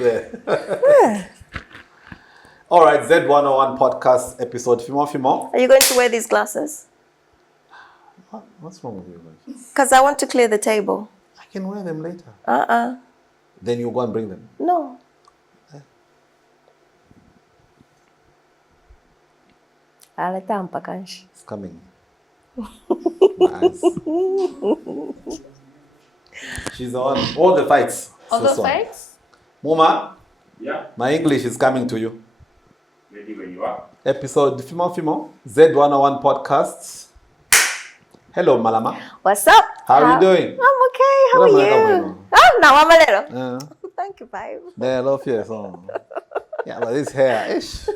There. All right, ZED101 Podcast episode. Fimo. Are you going to wear these glasses? What's wrong with you? Because I want to clear the table. I can wear them later. Then you go and bring them. No. It's coming. My eyes. She's on all the fights. All the fights? Mama? Yeah. My English is coming to you. Ready when you are. Episode Fimo. Z101 Podcast. Hello, Malama. What's up? How are you doing? I'm okay. How are you? Now I'm a little. Thank you, babe. I love your song. Yeah, but this hair, ish.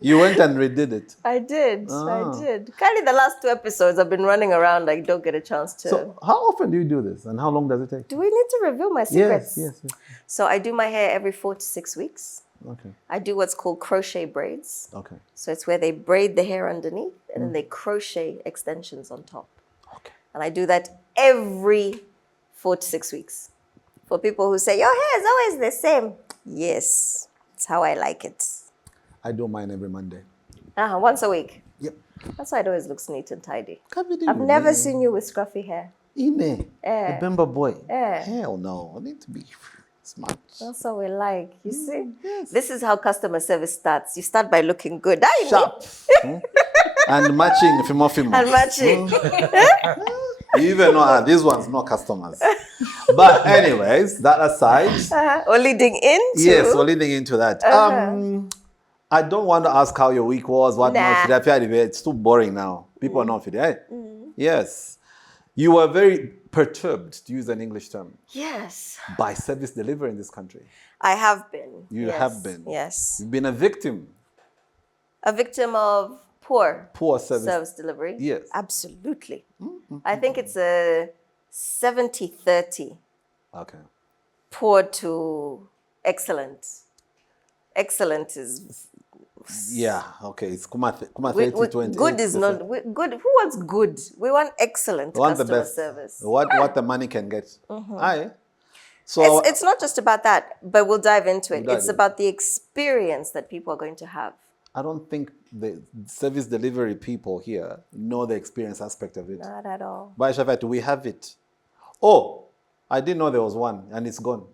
You went and redid it. I did. Kind of the last 2 episodes I've been running around like don't get a chance to. So how often do you do this and how long does it take? Do we need to reveal my secrets? Yes. So I do my hair every 4 to 6 weeks. Okay. I do what's called crochet braids. Okay. So it's where they braid the hair underneath and then they crochet extensions on top. Okay. And I do that every 4 to 6 weeks. For people who say, your hair is always the same. Yes, it's how I like it. I do mine every Monday. Once a week. Yep. That's why it always looks neat and tidy. I've never seen you with scruffy hair. Ine, the Bemba boy. Eh. Hell no, I need to be smart. That's what we like. You see? Yes. This is how customer service starts. You start by looking good. Sharp. And matching, fimo. And matching. You even know these ones not customers. But anyways, that aside. Or leading into. Yes, we're leading into that. I don't want to ask how your week was, what Nah. it's too boring now. People are not feeling. Yes. You were very perturbed, to use an English term, Yes. by service delivery in this country. I have been. You have been. Yes. You've been a victim. A victim of poor service delivery. Yes. Absolutely. I think it's a 70-30. Okay. Poor to excellent. Excellent is... Yeah, okay. It's kuma 30-20. Good is not... Good. Who wants good? We want excellent We want the customer best. service. What the money can get. Aye. So It's not just about that, but we'll dive into it. We'll dive It's in. about the experience that people are going to have. I don't think the service delivery people here know the experience aspect of it. Not at all. By Shafat, we have it. Oh, I didn't know there was one and it's gone.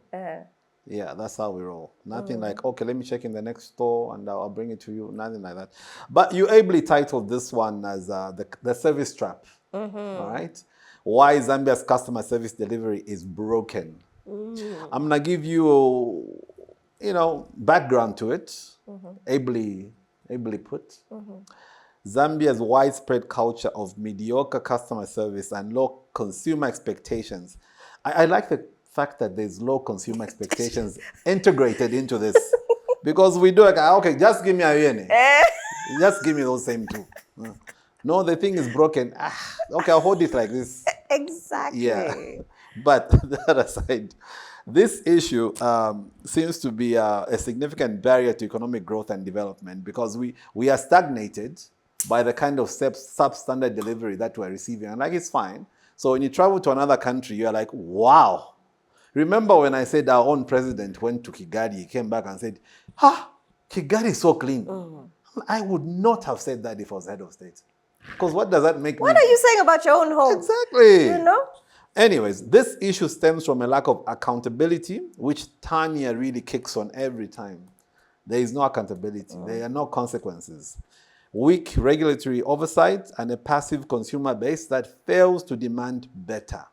Yeah, that's how we roll. Nothing like, okay, let me check in the next store and I'll bring it to you. Nothing like that. But you ably titled this one as the service trap. All right? Why Zambia's customer service delivery is broken. I'm going to give you, background to it. Ably put. Zambia's widespread culture of mediocre customer service and low consumer expectations. I like the fact that there's low consumer expectations integrated into this. Because we do okay, just give me a yen. Just give me those same two. No, the thing is broken. Okay, I'll hold it like this. Exactly. Yeah. But that aside, this issue seems to be a significant barrier to economic growth and development because we are stagnated by the kind of substandard delivery that we're receiving. And it's fine. So when you travel to another country, you're like, wow. Remember when I said our own president went to Kigali, he came back and said, Kigali is so clean. I would not have said that if I was head of state. Because what does that make What are you saying about your own home? Exactly. Anyways, this issue stems from a lack of accountability, which Tanya really kicks on every time. There is no accountability. There are no consequences. Weak regulatory oversight and a passive consumer base that fails to demand better.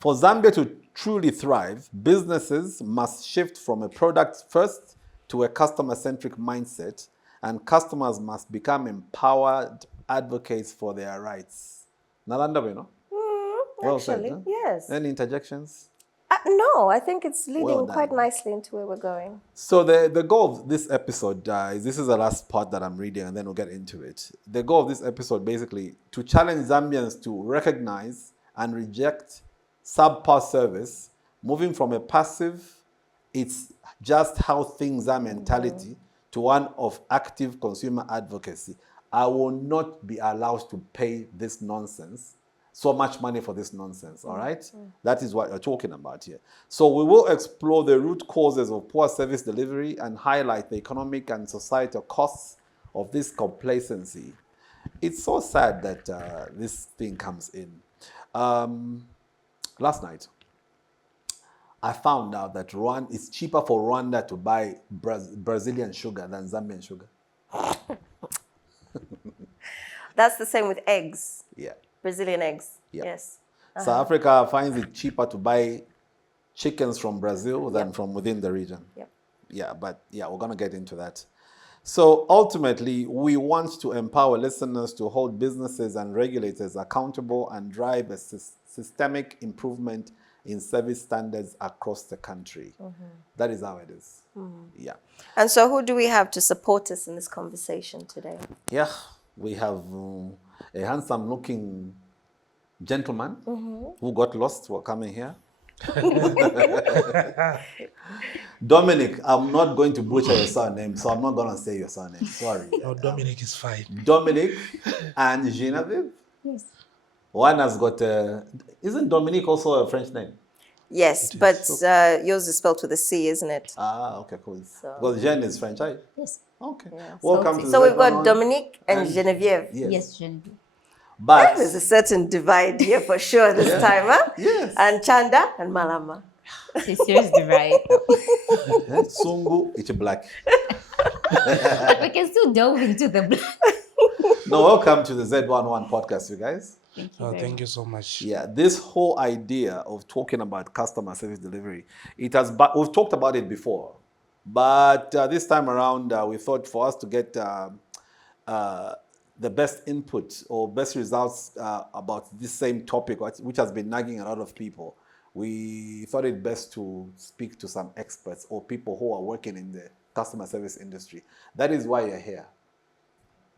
For Zambia to truly thrive, businesses must shift from a product first to a customer-centric mindset, and customers must become empowered advocates for their rights. Nalanda, Well Actually, said, huh? yes. Any interjections? No, I think it's leading Well done. quite nicely into where we're going. So the goal of this episode, this is the last part that I'm reading and then we'll get into it. The goal of this episode basically to challenge Zambians to recognize and reject subpar service, moving from a passive, it's just how things are mentality to one of active consumer advocacy. I will not be allowed to pay this nonsense so much money for this nonsense, all right? That is what we're talking about here. So we will explore the root causes of poor service delivery and highlight the economic and societal costs of this complacency. It's so sad that this thing comes in. Last night, I found out that it's cheaper for Rwanda to buy Brazilian sugar than Zambian sugar. That's the same with eggs. Yeah. Brazilian eggs. Yeah. Yes. South Africa finds it cheaper to buy chickens from Brazil than from within the region. Yep. Yeah, but yeah, we're going to get into that. So ultimately, we want to empower listeners to hold businesses and regulators accountable and drive a systemic improvement in service standards across the country. That is how it is. Yeah. And so who do we have to support us in this conversation today? Yeah, we have a handsome-looking gentleman who got lost while coming here. Dominic, I'm not going to butcher your surname, so I'm not going to say your surname. Sorry. No, Dominic is fine. Dominic and Genevieve. Yes. One has got isn't Dominic also a French name? Yes, but yours is spelled with a C, isn't it? Ah, okay, cool. Because Jean is French, right? Yes. Okay. Yeah. Welcome to So we've got ZED101. Dominique and Genevieve. Yes, Genevieve. But There's a certain divide here for sure this time, huh? yes. And Chanda and Malama. It's a serious divide. Sungu, it's black. But we can still delve into the black. No, welcome to the ZED101 Podcast, you guys. Thank you. Thank you so much. Yeah, this whole idea of talking about customer service delivery, we've talked about it before, but this time around, we thought for us to get the best input or best results about this same topic, which has been nagging a lot of people, we thought it best to speak to some experts or people who are working in the customer service industry. That is why you're here.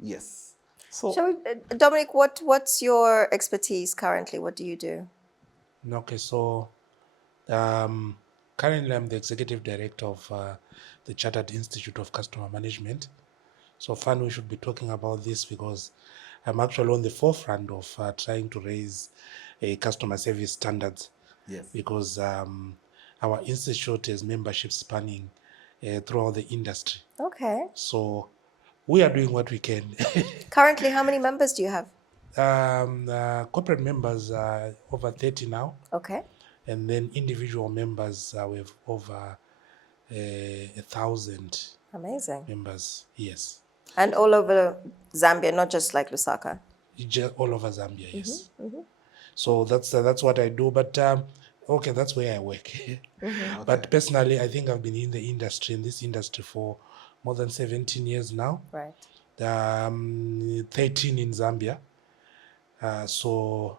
Yes. So, Shall we, Dominic, what's your expertise currently? What do you do? Okay, so currently I'm the executive director of the Chartered Institute of Customer Management. So fun we should be talking about this because I'm actually on the forefront of trying to raise customer service standards. yes. Because our institute has membership spanning throughout the industry. Okay. So we are doing what we can. Currently, how many members do you have? Corporate members are over 30 now. Okay. And then individual members, we have over 1,000 Amazing. members. Yes. And all over Zambia, not just like Lusaka. All over Zambia, yes. So that's what I do. But okay, that's where I work. But personally, I think I've been in this industry for more than 17 years now. Right. 13 in Zambia. So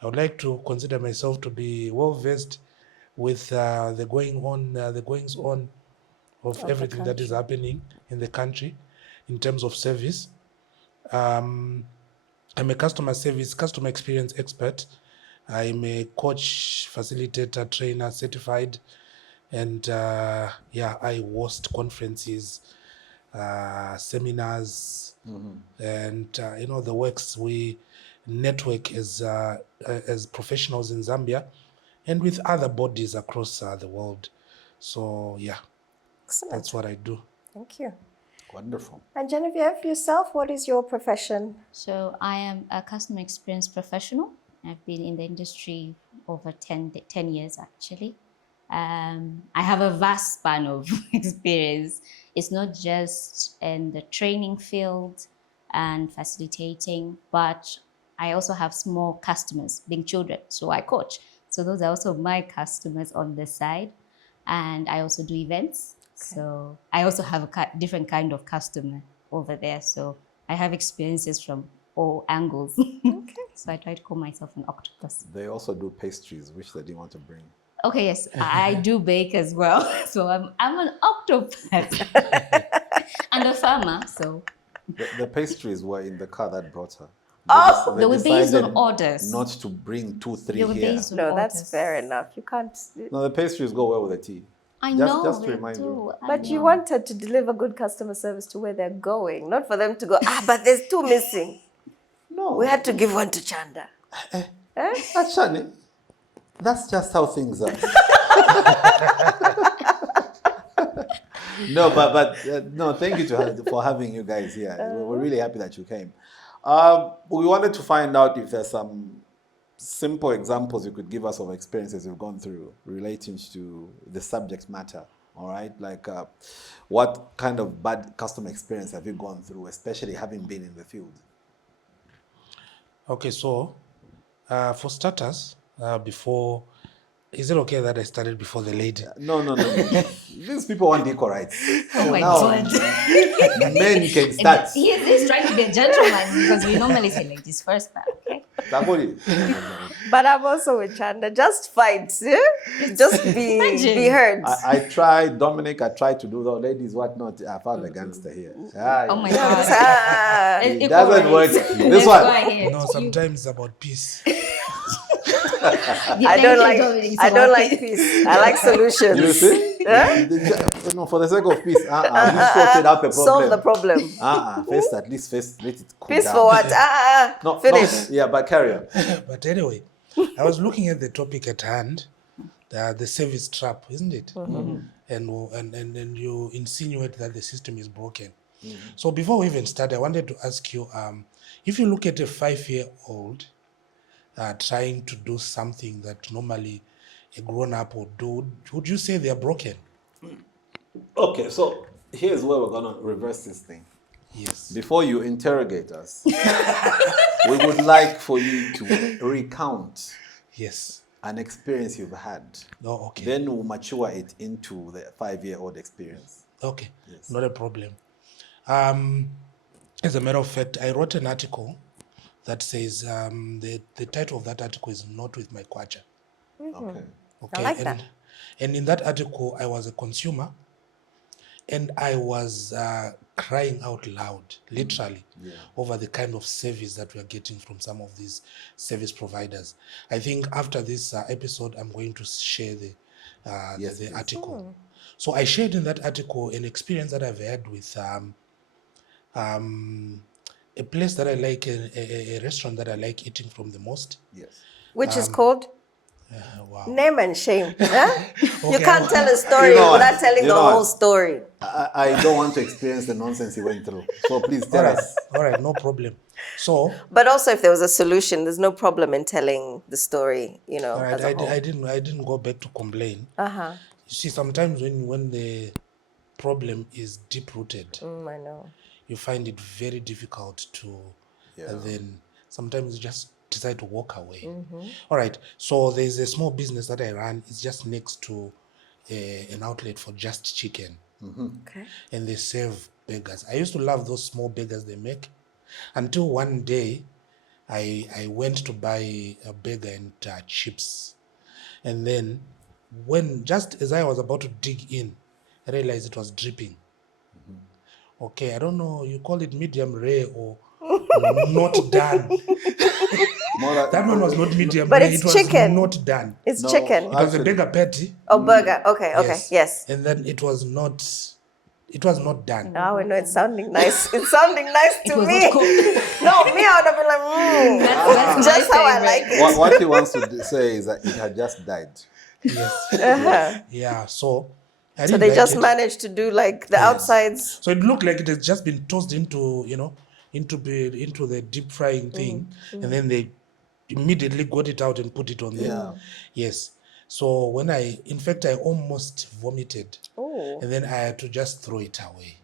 I would like to consider myself to be well versed with the goings on of everything that is happening in the country in terms of service. I'm a customer experience expert. I'm a coach, facilitator, trainer, certified, and I host conferences, seminars, and the works. We network as professionals in Zambia and with other bodies across the world. So Excellent. that's what I do. Thank you. Wonderful. And Genevieve, yourself, what is your profession? So I am a customer experience professional. I've been in the industry over 10 years, actually. I have a vast span of experience. It's not just in the training field and facilitating, but I also have small customers, being children, so I coach. So those are also my customers on the side. And I also do events. So I also have a different kind of customer over there. So I have experiences from all angles. Okay. So I try to call myself an octopus. They also do pastries, which they didn't want to bring. Okay, yes, I do bake as well. So I'm an octopus and a farmer. So The pastries were in the car that brought her. they were based on decided orders. Not to bring 2, 3 They were here. based on No, orders. that's fair enough. You can't. No, the pastries go well with the tea. I Just- know just to they remind you. do. I But you know. wanted to deliver good customer service to where they're going, not for them to go, but there's 2 missing. No. We had to give 1 to Chanda. Actually, that's just how things are. No, no, thank you for having you guys here. We're really happy that you came. We wanted to find out if there's some simple examples you could give us of experiences you've gone through relating to the subject matter. All right, like what kind of bad customer experience have you gone through, especially having been in the field? Okay, so for starters, before, is it okay that I started before the lady? No. These people want equal rights. Oh my now, God. Men can start. He is trying to be a gentleman because we normally say ladies first, but okay. But I'm also with Chanda. Just fight. Yeah? Just be heard. I tried, Dominic, I tried to do the ladies, whatnot. I found a gangster here. Oh my God. It doesn't work. This one. No, sometimes it's about peace. I don't like peace. I like solutions. You see? No, for the sake of peace, we sorted out the problem. Solve the problem. First, let it cool Peace down. for what? No, finish. No, yeah, but carry on. But anyway, I was looking at the topic at hand, the service trap, isn't it? Mm-hmm. And you insinuate that the system is broken. Mm-hmm. So before we even start, I wanted to ask you, if you look at a 5-year-old trying to do something that normally a grown-up would do, would you say they are broken? Okay, so here's where we're going to reverse this thing. Yes. Before you interrogate us, we would like for you to recount an experience you've had. Oh, okay. Then we'll mature it into the 5-year-old experience. Okay, yes. Not a problem. As a matter of fact, I wrote an article that says the title of that article is Not With My Kwacha. Mm-hmm. Okay. I like that. And in that article, I was a consumer, and I was crying out loud, literally, over the kind of service that we are getting from some of these service providers. I think after this episode, I'm going to share the article. So I shared in that article an experience that I've had with a place that I like, a restaurant that I like eating from the most. Yes. Which is called? Wow. Name and shame. Huh? Okay, you can't tell a story without telling the whole story. I don't want to experience the nonsense he went through. So please tell us. All right, no problem. So, but also, if there was a solution, there's no problem in telling the story. You know, right, as a whole. I didn't go back to complain. You see, sometimes when the problem is deep rooted, I know, you find it very difficult to then sometimes you just decide to walk away. Mm-hmm. All right. So there's a small business that I run. It's just next to an outlet for Just Chicken. Mm-hmm. Okay. And they serve burgers. I used to love those small burgers they make, until one day I went to buy a burger and chips. And then just as I was about to dig in, I realized it was dripping. Mm-hmm. Okay, I don't know, you call it medium rare or not done. That one was not medium but rare, it's it was chicken. Not done. It's chicken. It was a burger patty. Oh, burger. Okay, yes. And then it was not done. Now I know it's sounding nice. It's sounding nice to me. No, me, I would have been like, that's just how I like it. What he wants to say is that it had just died. Yes. Yeah, so I didn't they like just it. managed to do like the outsides. So it looked like it had just been tossed into the deep frying thing, and then they immediately got it out and put it on there. Yes. So when I almost vomited. Oh. And then I had to just throw it away.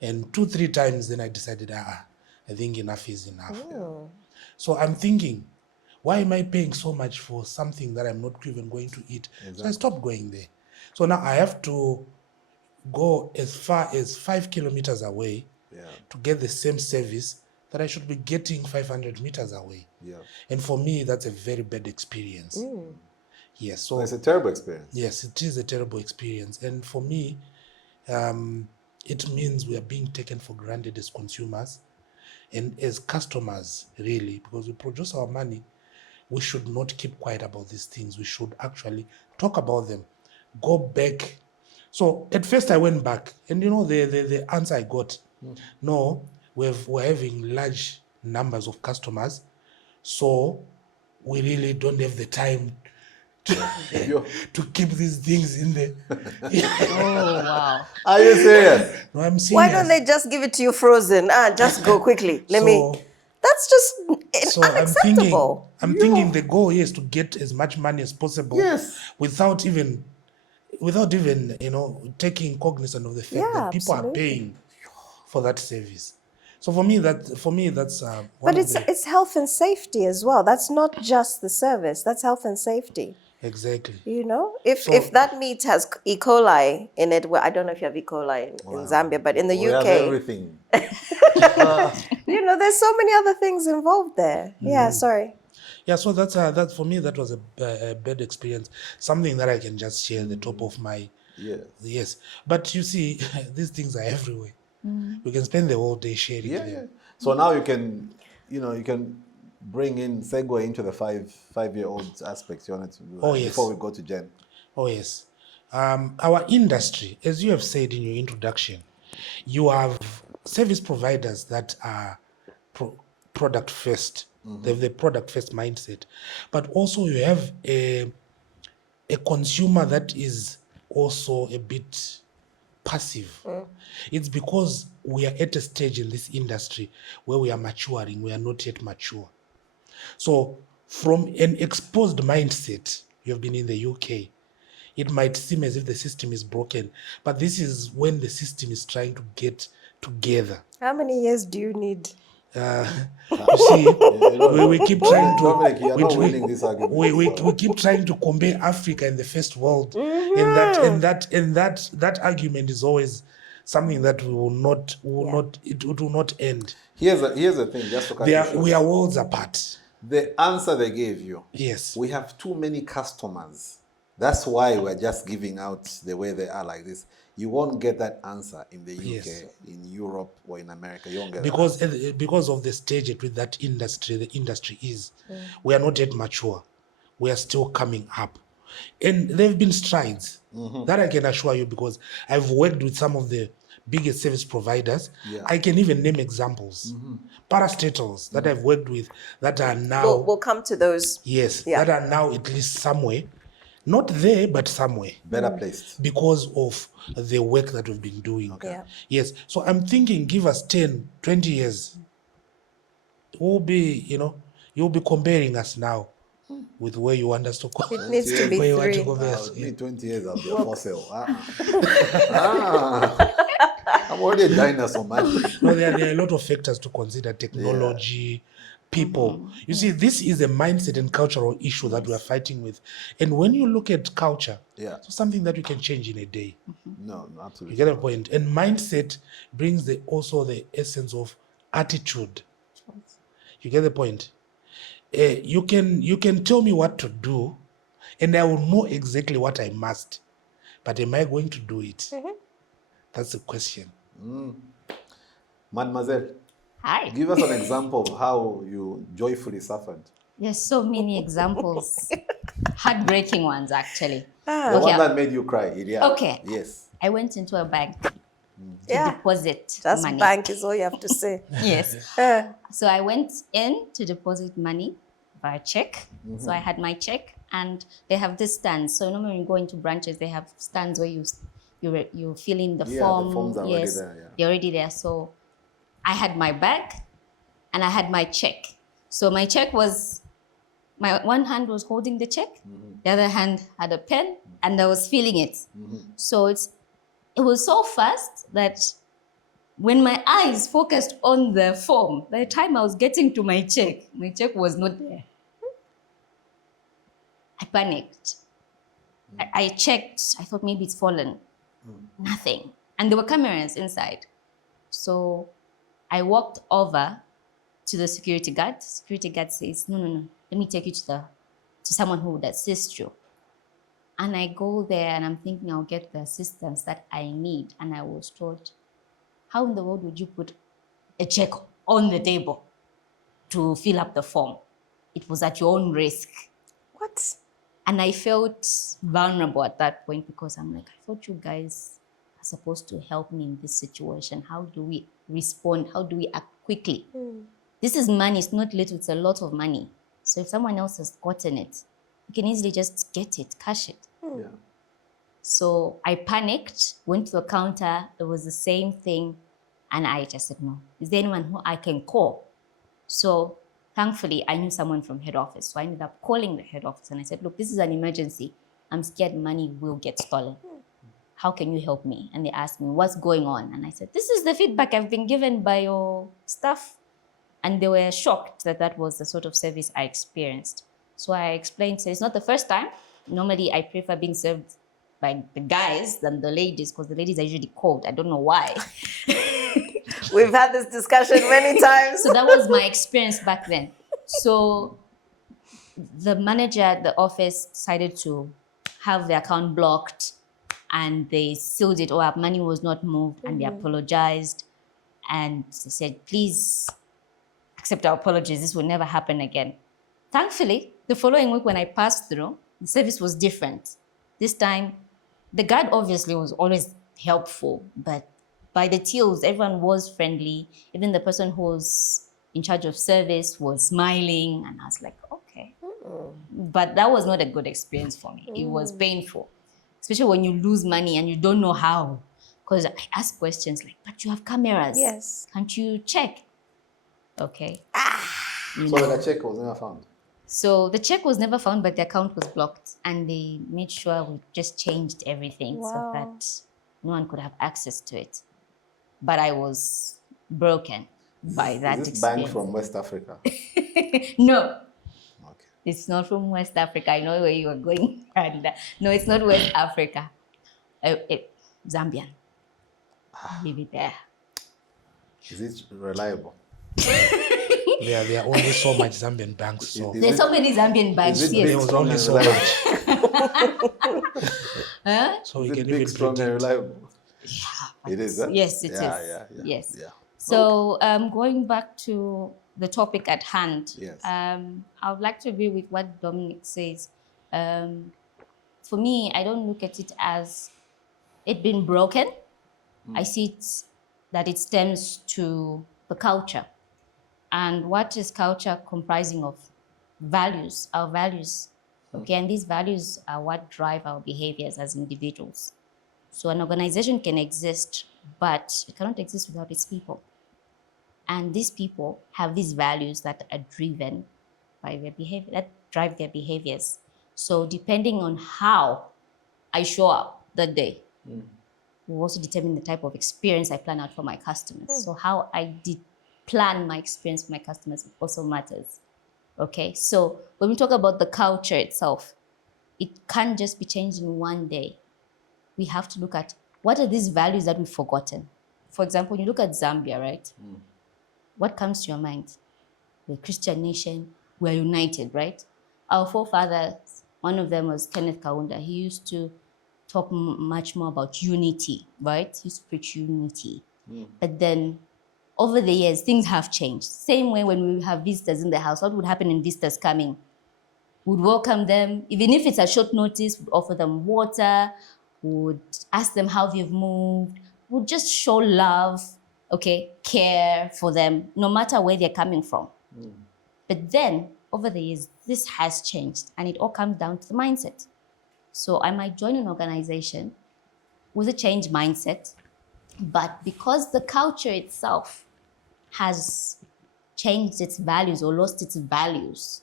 And 2-3 times then I decided, I think enough is enough. Oh. So I'm thinking, why am I paying so much for something that I'm not even going to eat? Exactly. So I stopped going there. So now I have to go as far as 5 kilometers away to get the same service that I should be getting 500 meters away. Yeah. And for me, that's a very bad experience. Mm. Yes. So it's a terrible experience. Yes, it is a terrible experience. And for me, it means we are being taken for granted as consumers and as customers, really, because we produce our money. We should not keep quiet about these things. We should actually talk about them, go back. So at first I went back, and the answer I got, no, we're having large numbers of customers, so we really don't have the time Yo. to keep these things in the. Oh, wow. Are you serious? No, I'm serious. Why don't they just give it to you frozen? Just go quickly. That's just So unacceptable. I'm thinking the goal here is to get as much money as possible. Yes. Without even taking cognizance of the fact Yeah, that people absolutely. are paying for that service. So for me that's one But of the, it's health and safety as well. That's not just the service. That's health and safety. exactly. You know, if that meat has E. coli in it, well, I don't know if you have E. coli in Zambia, but in the We have UK, everything. there's so many other things involved there. Yeah, sorry. Yeah, so that for me that was a bad experience. Something that I can just share at the top of my yes. But you see, these things are everywhere. We can spend the whole day sharing Yeah, them. yeah. So now you can bring in segue into the five-year-old aspects you wanted to do Oh, yes. before we go to Jen. Oh yes. Our industry, as you have said in your introduction, you have service providers that are product first. They have the product first mindset, but also you have a consumer that is also a bit passive. It's because we are at a stage in this industry where we are maturing. We are not yet mature. So from an exposed mindset, you have been in the UK, it might seem as if the system is broken, but this is when the system is trying to get together. How many years do you need? You see, we keep trying to Dominic, you're not winning this argument. we keep trying to compare Africa and the first world, and that argument is always something that we will not end. Here's the thing, just to cut you short. We are worlds apart. The answer they gave you. Yes. We have too many customers. That's why we're just giving out the way they are like this. You won't get that answer in the UK, Yes. in Europe, or in America. You won't get Because of the stage at which the industry is. We are not yet mature. We are still coming up. And there have been strides. That I can assure you, because I've worked with some of the biggest service providers. Yeah. I can even name examples. Parastatals that I've worked with that are now... We'll come to those. Yes, Yeah. that are now at least somewhere. Not there, but somewhere. better placed. Because of the work that we've been doing. Okay. Yeah. Yes. So I'm thinking, give us 10, 20 years. You'll be comparing us now with where you want us to go. It needs to be Where you want to 3. go first. Me 20 years, I'll be a fossil. I'm already a dinosaur, man. No, there are a lot of factors to consider: technology, people. You see, this is a mindset and cultural issue that we are fighting with. And when you look at culture, it's something that you can change in a day. No, You absolutely. get a point. And mindset brings also the essence of attitude. You get the point. You can tell me what to do, and I will know exactly what I must. But am I going to do it? That's the question. Mademoiselle, Hi. give us an example of how you joyfully suffered. There's so many examples. Heartbreaking ones, actually. The one that made you cry, Ilya. Okay. Yes. I went into a bank to deposit Just money. bank is all you have to say. Yes. So I went in to deposit money by check. So I had my check, and they have this stands. So normally when you go into branches, they have stands where you fill in the form. The forms are already there. Yeah. They're already there. So I had my bag and I had my check. So my check was, my one hand was holding the check, the other hand had a pen, and I was filling it. So it was so fast that when my eyes focused on the form, by the time I was getting to my check was not there. I panicked. I checked. I thought maybe it's fallen. Nothing. And there were cameras inside. So I walked over to the security guard. The security guard says, no. Let me take you to someone who would assist you. And I go there and I'm thinking I'll get the assistance that I need. And I was told, how in the world would you put a check on the table to fill up the form? It was at your own risk. What? And I felt vulnerable at that point, because I'm like, I thought you guys are supposed to help me in this situation. How do we respond? How do we act quickly? This is money. It's not little. It's a lot of money. So if someone else has gotten it, you can easily just get it, cash it. Yeah. So I panicked, went to the counter. It was the same thing. And I just said, no. Is there anyone who I can call? So thankfully, I knew someone from head office. So I ended up calling the head office and I said, look, this is an emergency. I'm scared money will get stolen. How can you help me? And they asked me, what's going on? And I said, this is the feedback I've been given by your staff. And they were shocked that that was the sort of service I experienced. So I explained, so it's not the first time. Normally, I prefer being served by the guys than the ladies because the ladies are usually cold. I don't know why. We've had this discussion many times. So that was my experience back then. So the manager at the office decided to have the account blocked and they sealed it. Our money was not moved and they apologized. And they said, please accept our apologies. This will never happen again. Thankfully, the following week when I passed through, the service was different. This time, the guard obviously was always helpful, but by the tills, everyone was friendly. Even the person who was in charge of service was smiling. And I was like, okay. But that was not a good experience for me. It was painful, especially when you lose money and you don't know how. Because I ask questions like, but you have cameras. Yes. Can't you check? Okay. So the check was never found. So the check was never found, but the account was blocked. And they made sure we just changed everything so that no one could have access to it. But I was broken by that Is this experience. bank from West Africa? No. Okay. It's not from West Africa. I know where you are going. No, it's not West Africa. Zambian. Leave it there. Is it reliable? There are only so much Zambian banks. So There's so many Zambian banks. Is it Yes. there was only so reliable? much. Huh? So Is you it can big, even strong, and predict. reliable? It is, huh? Yes, it is. Yeah. Yes. Yeah. So going back to the topic at hand, Yes. I would like to agree with what Dominic says. For me, I don't look at it as it being broken. I see it that it stems to the culture. And what is culture comprising of? Values, our values. Okay, and these values are what drive our behaviors as individuals. So an organization can exist, but it cannot exist without its people. And these people have these values that are driven by their behavior, that drive their behaviors. So depending on how I show up that day, will also determine the type of experience I plan out for my customers. So how I plan my experience for my customers also matters. Okay, so when we talk about the culture itself, it can't just be changed in one day. We have to look at what are these values that we've forgotten. For example, when you look at Zambia, right? What comes to your mind? We're a Christian nation, we're united, right? Our forefathers, one of them was Kenneth Kaunda. He used to talk much more about unity, right? He used to preach unity. But then over the years, things have changed. Same way when we have visitors in the house, what would happen in visitors coming? We'd welcome them, even if it's a short notice, we'd offer them water, would ask them how they've moved, would just show love, okay, care for them, no matter where they're coming from. But then, over the years, this has changed, and it all comes down to the mindset. So I might join an organization with a changed mindset, but because the culture itself has changed its values or lost its values,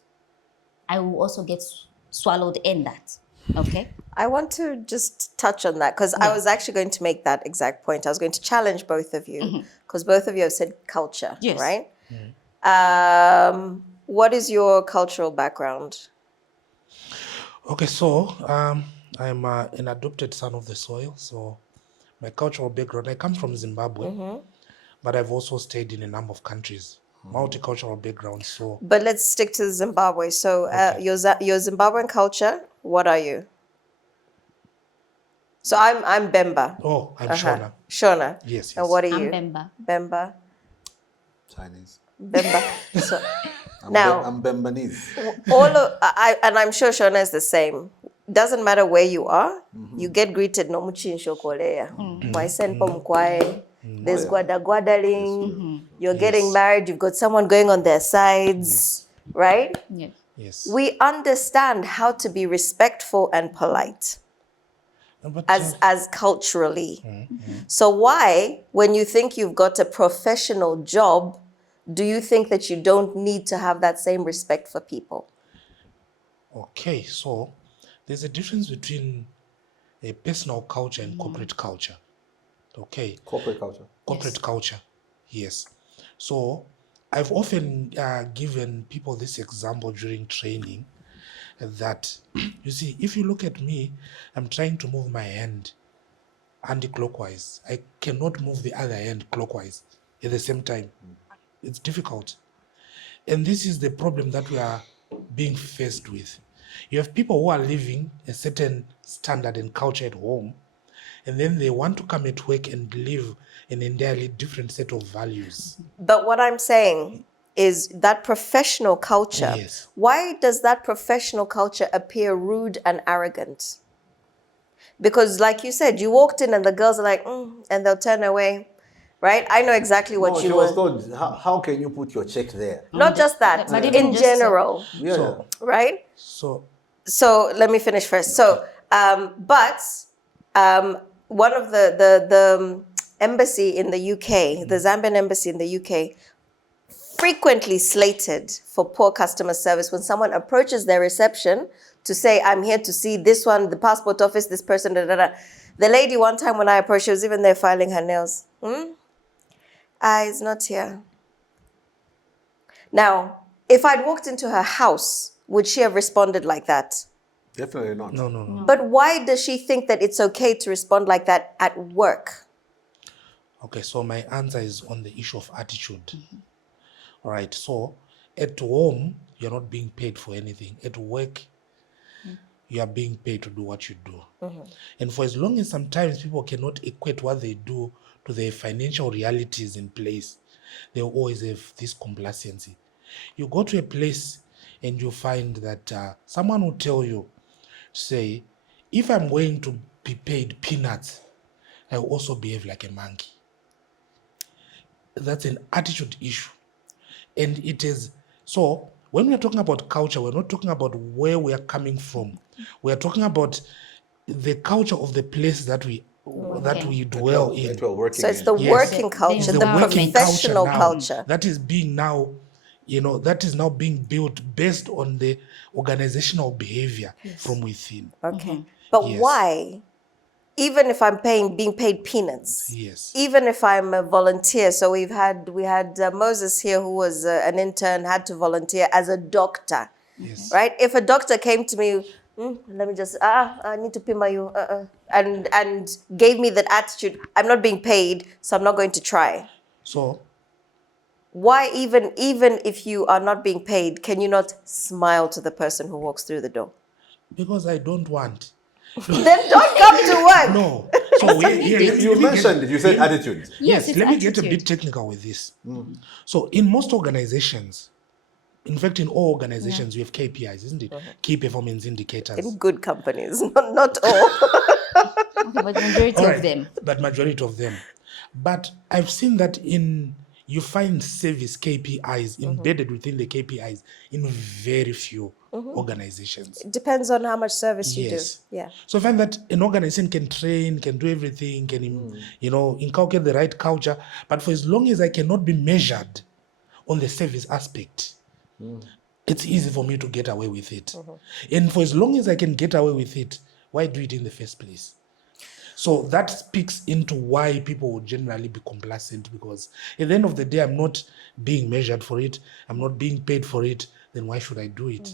I will also get swallowed in that, okay? I want to just touch on that because I was actually going to make that exact point. I was going to challenge both of you because both of you have said culture, Yes. right? What is your cultural background? Okay, so I'm an adopted son of the soil. So my cultural background, I come from Zimbabwe, but I've also stayed in a number of countries, multicultural background. So, But let's stick to Zimbabwe. So your Zimbabwean culture, what are you? So I'm Bemba. oh, I'm Shona. Shona. Yes, And yes. what are I'm you? Bemba. Bemba. Chinese. Bemba. So I'm Now- Bembanese. all of and I'm sure Shona is the same. Doesn't matter where you are, you get greeted no muchinsho kolea. Mwaisen pomkwae. There's gwadaling. You're getting married. You've got someone going on their sides, right? Yeah. Yes. We understand how to be respectful and polite But, as culturally. So why, when you think you've got a professional job, do you think that you don't need to have that same respect for people? okay, so there's a difference between a personal culture and corporate culture. Okay. Corporate culture. Corporate culture, yes. So I've often given people this example during training that, you see, if you look at me, I'm trying to move my hand anti-clockwise. I cannot move the other hand clockwise at the same time. It's difficult. And this is the problem that we are being faced with. You have people who are living a certain standard and culture at home, and then they want to come at work and live an entirely different set of values. But what I'm saying is that professional culture, Yes. why does that professional culture appear rude and arrogant? Because like you said, you walked in and the girls are like, and they'll turn away, right? I know exactly what No, you she was were. told, how can you put your check there? Not just that, but even in just general, Yeah. So, right? so So let me finish first. So, one of the embassy in the UK, the Zambian embassy in the UK, frequently slated for poor customer service when someone approaches their reception to say, I'm here to see this one, the passport office, this person, da, da, da. The lady, one time when I approached, she was even there filing her nails. It's not here. Now, if I'd walked into her house, would she have responded like that? Definitely not. no. But why does she think that it's okay to respond like that at work? Okay, so my answer is on the issue of attitude. All right, so at home, you're not being paid for anything. At work, you are being paid to do what you do. And for as long as sometimes people cannot equate what they do to the financial realities in place, they will always have this complacency. You go to a place and you find that someone will tell you, say, if I'm going to be paid peanuts, I will also behave like a monkey. That's an attitude issue. And it is, so when we're talking about culture, we're not talking about where we are coming from. We're talking about the culture of the place that we dwell in. That we're working So it's in. the Yes. working culture, The the working professional now, culture. that is being now, that is now being built based on the organizational behavior from within. Okay. But Yes. why, even if I'm being paid peanuts, Yes. even if I'm a volunteer, so we had Moses here who was an intern, had to volunteer as a doctor, Yes. right? If a doctor came to me, let me just, I need to pay you, and gave me that attitude, I'm not being paid, so I'm not going to try. So, Why, even if you are not being paid, can you not smile to the person who walks through the door? because I don't want. Then don't come to work. No. So You mentioned it, you said attitude. Yes, it's let me get a attitude. bit technical with this. So in most organizations, in fact, in all organizations, we have KPIs, isn't it? Key performance indicators. In good companies, not all. Okay, but majority All of right, them. but majority of them. But I've seen that you find service KPIs embedded within the KPIs in very few organizations. It depends on how much service you Yes. do. Yeah. So I find that an organization can train, can do everything, can inculcate the right culture, but for as long as I cannot be measured on the service aspect, it's easy for me to get away with it. And for as long as I can get away with it, why do it in the first place? So that speaks into why people would generally be complacent, because at the end of the day, I'm not being measured for it, I'm not being paid for it, then why should I do it?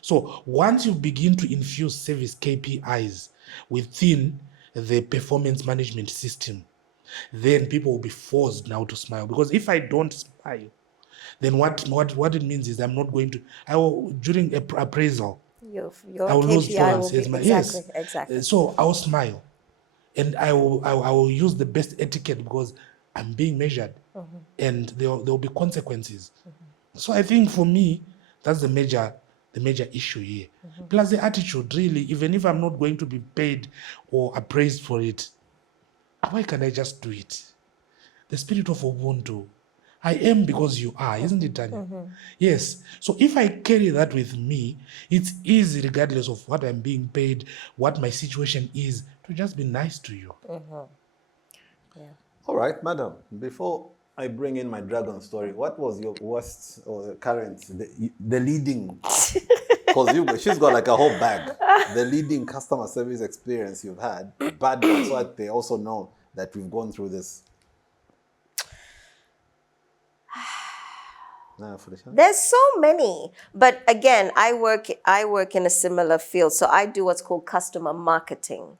So once you begin to infuse service KPIs within the performance management system, then people will be forced now to smile. Because if I don't smile, then what it means is I'm not going to, during appraisal, Your I will lose KPI tolerance will be as my exactly. So I will smile, and I will use the best etiquette because I'm being measured, and there will be consequences. So I think for me, that's the major issue here. Plus the attitude, really, even if I'm not going to be paid or appraised for it, why can't I just do it? The spirit of Ubuntu. I am because you are, isn't it, Tanya? Yes. So if I carry that with me, it's easy, regardless of what I'm being paid, what my situation is, to just be nice to you. All right, madam, before I bring in my dragon story, what was your worst or current, the leading, because she's got like a whole bag, the leading customer service experience you've had, bad ones, so that they also know that we've gone through this. There's so many, but again, I work in a similar field. So I do what's called customer marketing,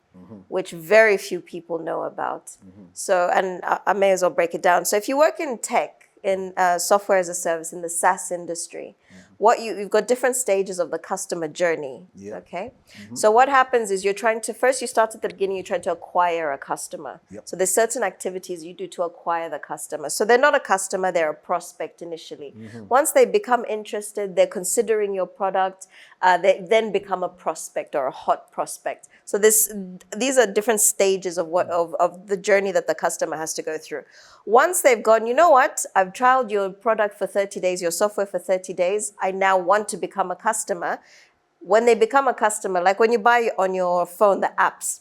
which very few people know about. So, and I may as well break it down. So if you work in tech, in software as a service, in the SaaS industry, what you've got different stages of the customer journey. Yeah. Okay. So what happens is you start at the beginning, you're trying to acquire a customer. Yep. So there's certain activities you do to acquire the customer. So they're not a customer, they're a prospect initially. Once they become interested, they're considering your product, they then become a prospect or a hot prospect. So these are different stages of of the journey that the customer has to go through. Once they've gone, you know what, I've trialed your product for 30 days, your software for 30 days, I now want to become a customer. When they become a customer, like when you buy on your phone the apps,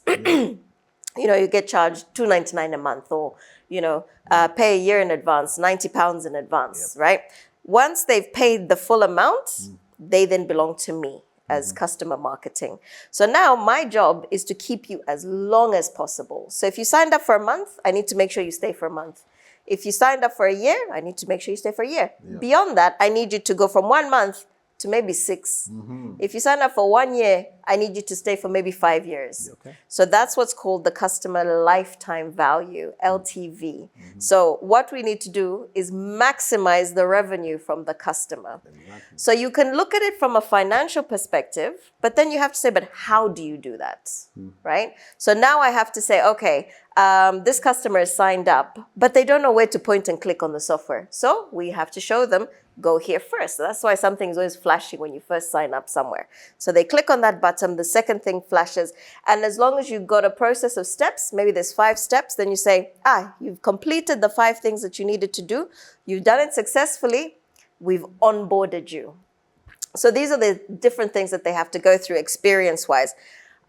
you get charged $2.99 a month, or pay a year in advance, £90 in advance, right? Once they've paid the full amount, they then belong to me as customer marketing. So now my job is to keep you as long as possible. So if you signed up for a month, I need to make sure you stay for a month. If you signed up for a year, I need to make sure you stay for a year. Beyond that, I need you to go from 1 month to maybe 6. If you sign up for 1 year, I need you to stay for maybe 5 years. Okay. So that's what's called the customer lifetime value, LTV. So what we need to do is maximize the revenue from the customer. Exactly. So you can look at it from a financial perspective, but then you have to say, but how do you do that, right? So now I have to say, okay, this customer is signed up, but they don't know where to point and click on the software. So we have to show them, go here first. So that's why something's always flashing when you first sign up somewhere. So they click on that button, the second thing flashes. And as long as you've got a process of steps, maybe there's 5 steps, then you say, you've completed the 5 things that you needed to do. You've done it successfully. We've onboarded you. So these are the different things that they have to go through experience-wise.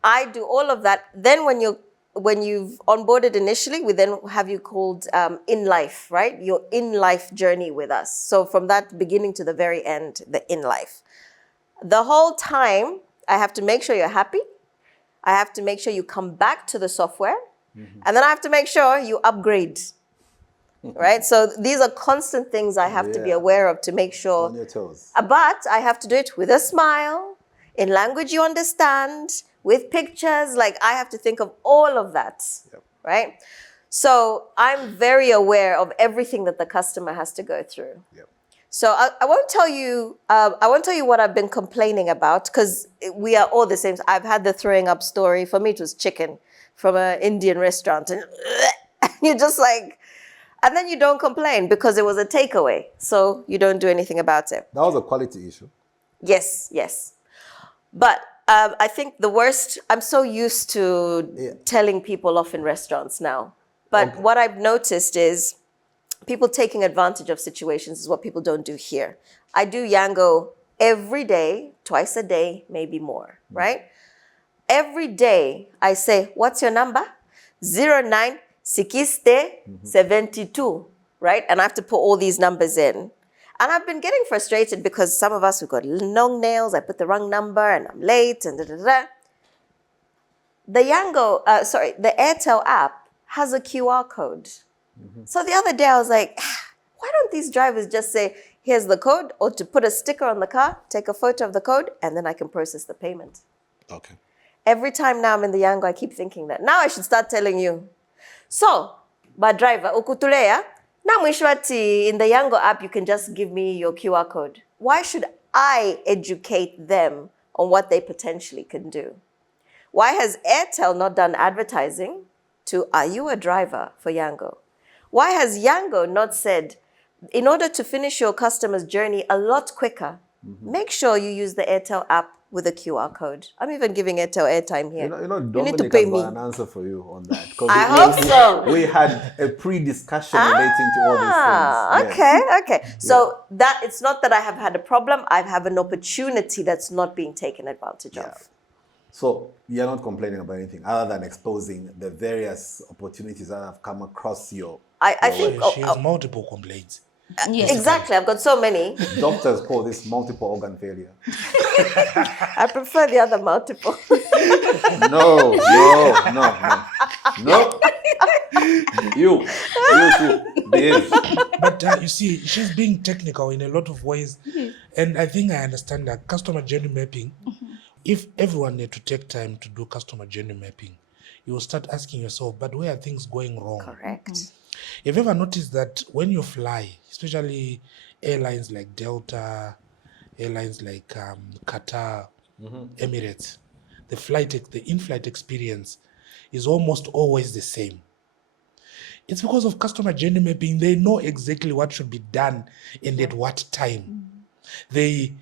I do all of that. Then when you've onboarded initially, we then have you called in life, right? Your in life journey with us. So from that beginning to the very end, the in life. The whole time, I have to make sure you're happy. I have to make sure you come back to the software. And then I have to make sure you upgrade, right? So these are constant things I have to be aware of to make sure. On your toes. But I have to do it with a smile, in language you understand, with pictures. Like I have to think of all of that, right? So I'm very aware of everything that the customer has to go through. So I won't tell you. I won't tell you what I've been complaining about, because we are all the same. I've had the throwing up story. For me, it was chicken from an Indian restaurant, and you're just like, and then you don't complain because it was a takeaway. So you don't do anything about it. That was a quality issue. Yes. But I think the worst, I'm so used to telling people off in restaurants now. But what I've noticed is people taking advantage of situations is what people don't do here. I do Yango every day, twice a day, maybe more, right? Every day I say, what's your number? 096072, right? And I have to put all these numbers in. And I've been getting frustrated because some of us, we've got long nails, I put the wrong number and I'm late and da-da-da. The the Airtel app has a QR code. So the other day I was like, why don't these drivers just say, here's the code, or to put a sticker on the car, take a photo of the code, and then I can process the payment. Okay. Every time now I'm in the Yango, I keep thinking that. Now I should start telling you. So, my driver, ukutuleya, na mwishwati, in the Yango app, you can just give me your QR code. Why should I educate them on what they potentially can do? Why has Airtel not done advertising to, are you a driver for Yango? Why has Yango not said, in order to finish your customer's journey a lot quicker, make sure you use the Airtel app with a QR code. I'm even giving Airtel airtime here. You know, you need to Dominic pay has me. got an answer for you on that. 'Cause I hope so. We had a pre-discussion relating to all these things. Yes. Okay. So that it's not that I have had a problem. I have an opportunity that's not being taken advantage of. So you're not complaining about anything other than exposing the various opportunities that have come across your. I think She has multiple complaints. Yes. exactly. I've got so many. Doctors call this multiple organ failure. I prefer the other multiple. No. You too. Behave. But you see, she's being technical in a lot of ways. And I think I understand that customer journey mapping, if everyone had to take time to do customer journey mapping, you will start asking yourself, but where are things going wrong? Correct. Have you ever noticed that when you fly, especially airlines like Delta, airlines like Qatar, Emirates, the in-flight experience is almost always the same. It's because of customer journey mapping. They know exactly what should be done and at what time. They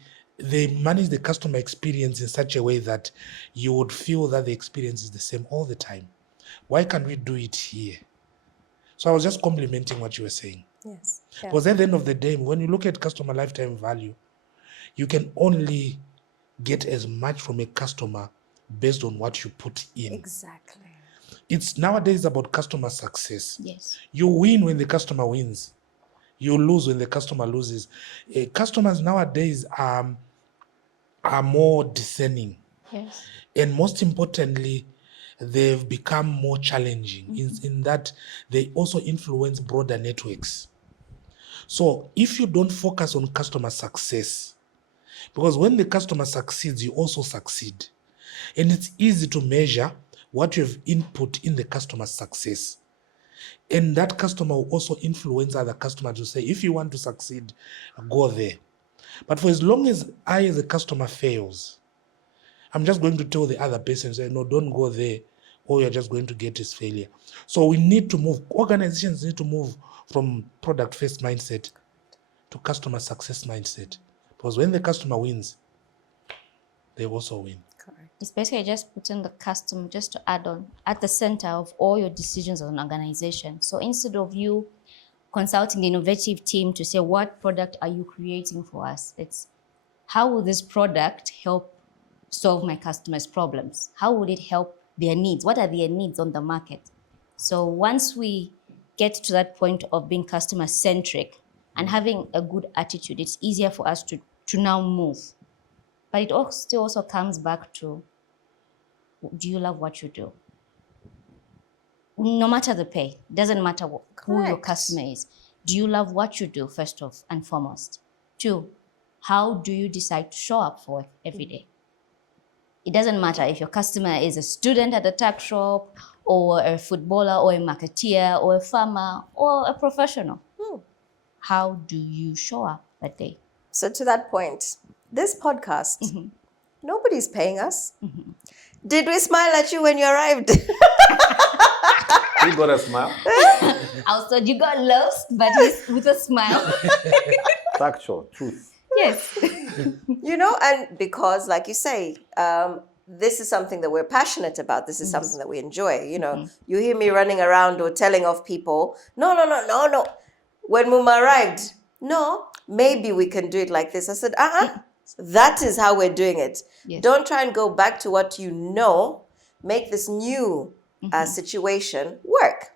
manage the customer experience in such a way that you would feel that the experience is the same all the time. Why can't we do it here? So I was just complimenting what you were saying. Yes. Because at the end of the day, when you look at customer lifetime value, you can only get as much from a customer based on what you put in. Exactly. It's nowadays about customer success. Yes. You win when the customer wins. You lose when the customer loses. Customers nowadays are more discerning. Yes. And most importantly, they've become more challenging in that they also influence broader networks. So if you don't focus on customer success, because when the customer succeeds, you also succeed. And it's easy to measure what you have input in the customer's success. And that customer will also influence other customers to say, if you want to succeed, go there. But for as long as I, as a customer, fails, I'm just going to tell the other person, say, no, don't go there, or you're just going to get this failure. So we need to move, organizations need to move from product-first mindset to customer success mindset. Because when the customer wins, they also win. Correct. It's basically just putting the customer, just to add on, at the center of all your decisions as an organization. So instead of you consulting the innovative team to say, what product are you creating for us? It's how will this product help solve my customers' problems? How would it help their needs? What are their needs on the market? So once we get to that point of being customer-centric and having a good attitude, it's easier for us to now move. But it also comes back to, do you love what you do? No matter the pay, doesn't matter who your customer is. Do you love what you do, first and foremost? 2, how do you decide to show up for work every day? It doesn't matter if your customer is a student at a tuck shop, or a footballer, or a marketeer, or a farmer, or a professional. How do you show up that day? So to that point, this podcast, nobody's paying us. Did we smile at you when you arrived? You got a smile. Also, you got lost, but with a smile. Factual, truth. Yes. You know, and because, like you say, this is something that we're passionate about. This is something that we enjoy. You know, you hear me running around or telling off people, no. When Muma arrived, no, maybe we can do it like this. I said, that is how we're doing it. Yes. Don't try and go back to what you know. Make this new situation work.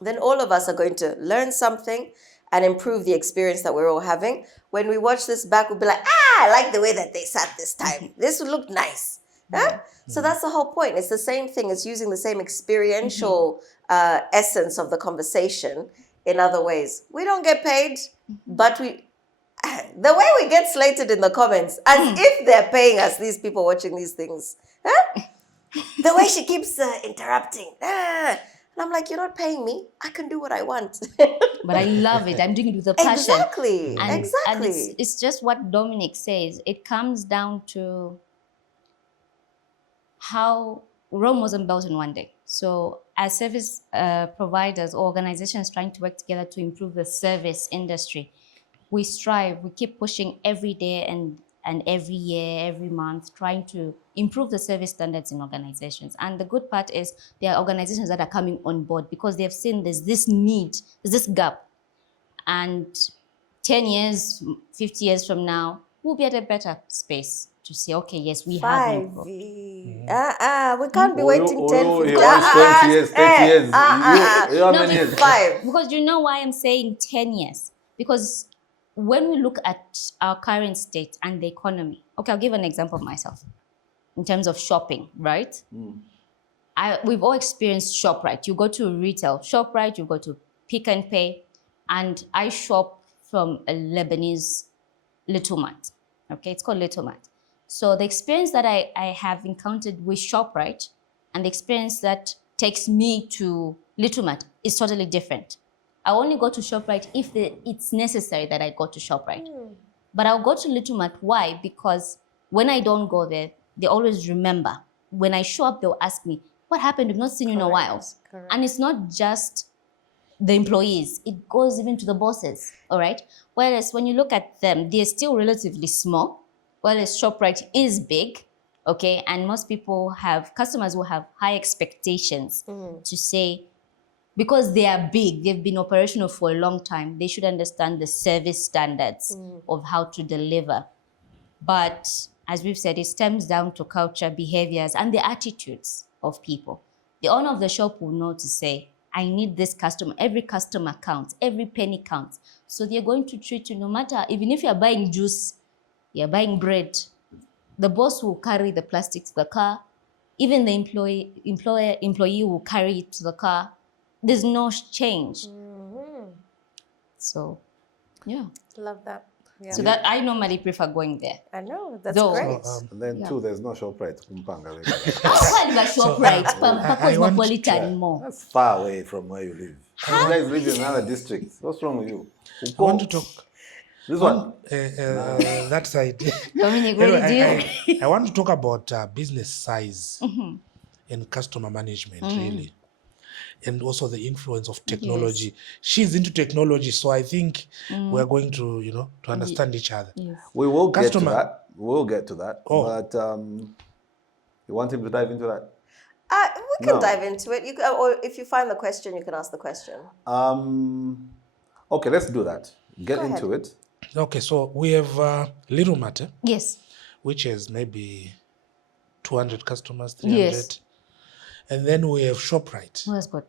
Then all of us are going to learn something and improve the experience that we're all having. When we watch this back, we'll be like, I like the way that they sat this time. This looked nice. Huh? So that's the whole point. It's the same thing. It's using the same experiential essence of the conversation in other ways. We don't get paid, but the way we get slated in the comments, as if they're paying us, these people watching these things. Huh? The way she keeps interrupting. And I'm like, you're not paying me. I can do what I want. But I love it. I'm doing it with a passion. Exactly. And it's just what Dominic says. It comes down to how Rome wasn't built in one day. So as service providers or organizations trying to work together to improve the service industry, we strive, we keep pushing every day and every year, every month, trying to improve the service standards in organizations. And the good part is there are organizations that are coming on board because they have seen there's this need, there's this gap. And 10 years, 50 years from now, we'll be at a better space to say, okay, yes, we have improved. we can't be waiting 10, 15 he wants 20 years, 30 years. You how many years? 5. Because you know why I'm saying 10 years? Because when we look at our current state and the economy, okay, I'll give an example of myself in terms of shopping, right? We've all experienced ShopRite. You go to retail, ShopRite, you go to Pick and Pay, and I shop from a Lebanese Little Mart. Okay, it's called Little Mart. So the experience that I have encountered with ShopRite and the experience that takes me to Little Mart is totally different. I only go to ShopRite if it's necessary that I go to ShopRite. But I'll go to Little Mart. Why? Because when I don't go there, they always remember. When I show up, they'll ask me, what happened? We've not seen you in a while. Correct. And it's not just the employees. It goes even to the bosses, all right? Whereas when you look at them, they're still relatively small, whereas ShopRite is big, okay? And most people customers will have high expectations to say, because they are big, they've been operational for a long time, they should understand the service standards of how to deliver. But as we've said, it stems down to culture, behaviors, and the attitudes of people. The owner of the shop will know to say, I need this customer. Every customer counts. Every penny counts. So they're going to treat you no matter, even if you're buying juice, you're buying bread, the boss will carry the plastic to the car. Even the employee will carry it to the car. There's no change. So, yeah. Love that. Yeah. So that I normally prefer going there. I know, that's Though- great. And then too, there's no ShopRite. ShopRite, Cosmopolitan more. That's far away from where you live. You guys live in another district. What's wrong with you? I want to talk This one. that side. Dominic, what did you? I want to talk about business size and customer management, really. And also the influence of technology. Yes. She's into technology, so I think we're going to, to understand each other. Yes. We will get to Customer. that. We'll get to that. Oh. But you want him to dive into that? We can No. dive into it. You can, or if you find the question, you can ask the question. Okay, let's do that. Get Go into it. Okay, so we have Little Matter, Yes. which has maybe 200 customers, 300. Yes. And then we have ShopRite, Oh, that's good.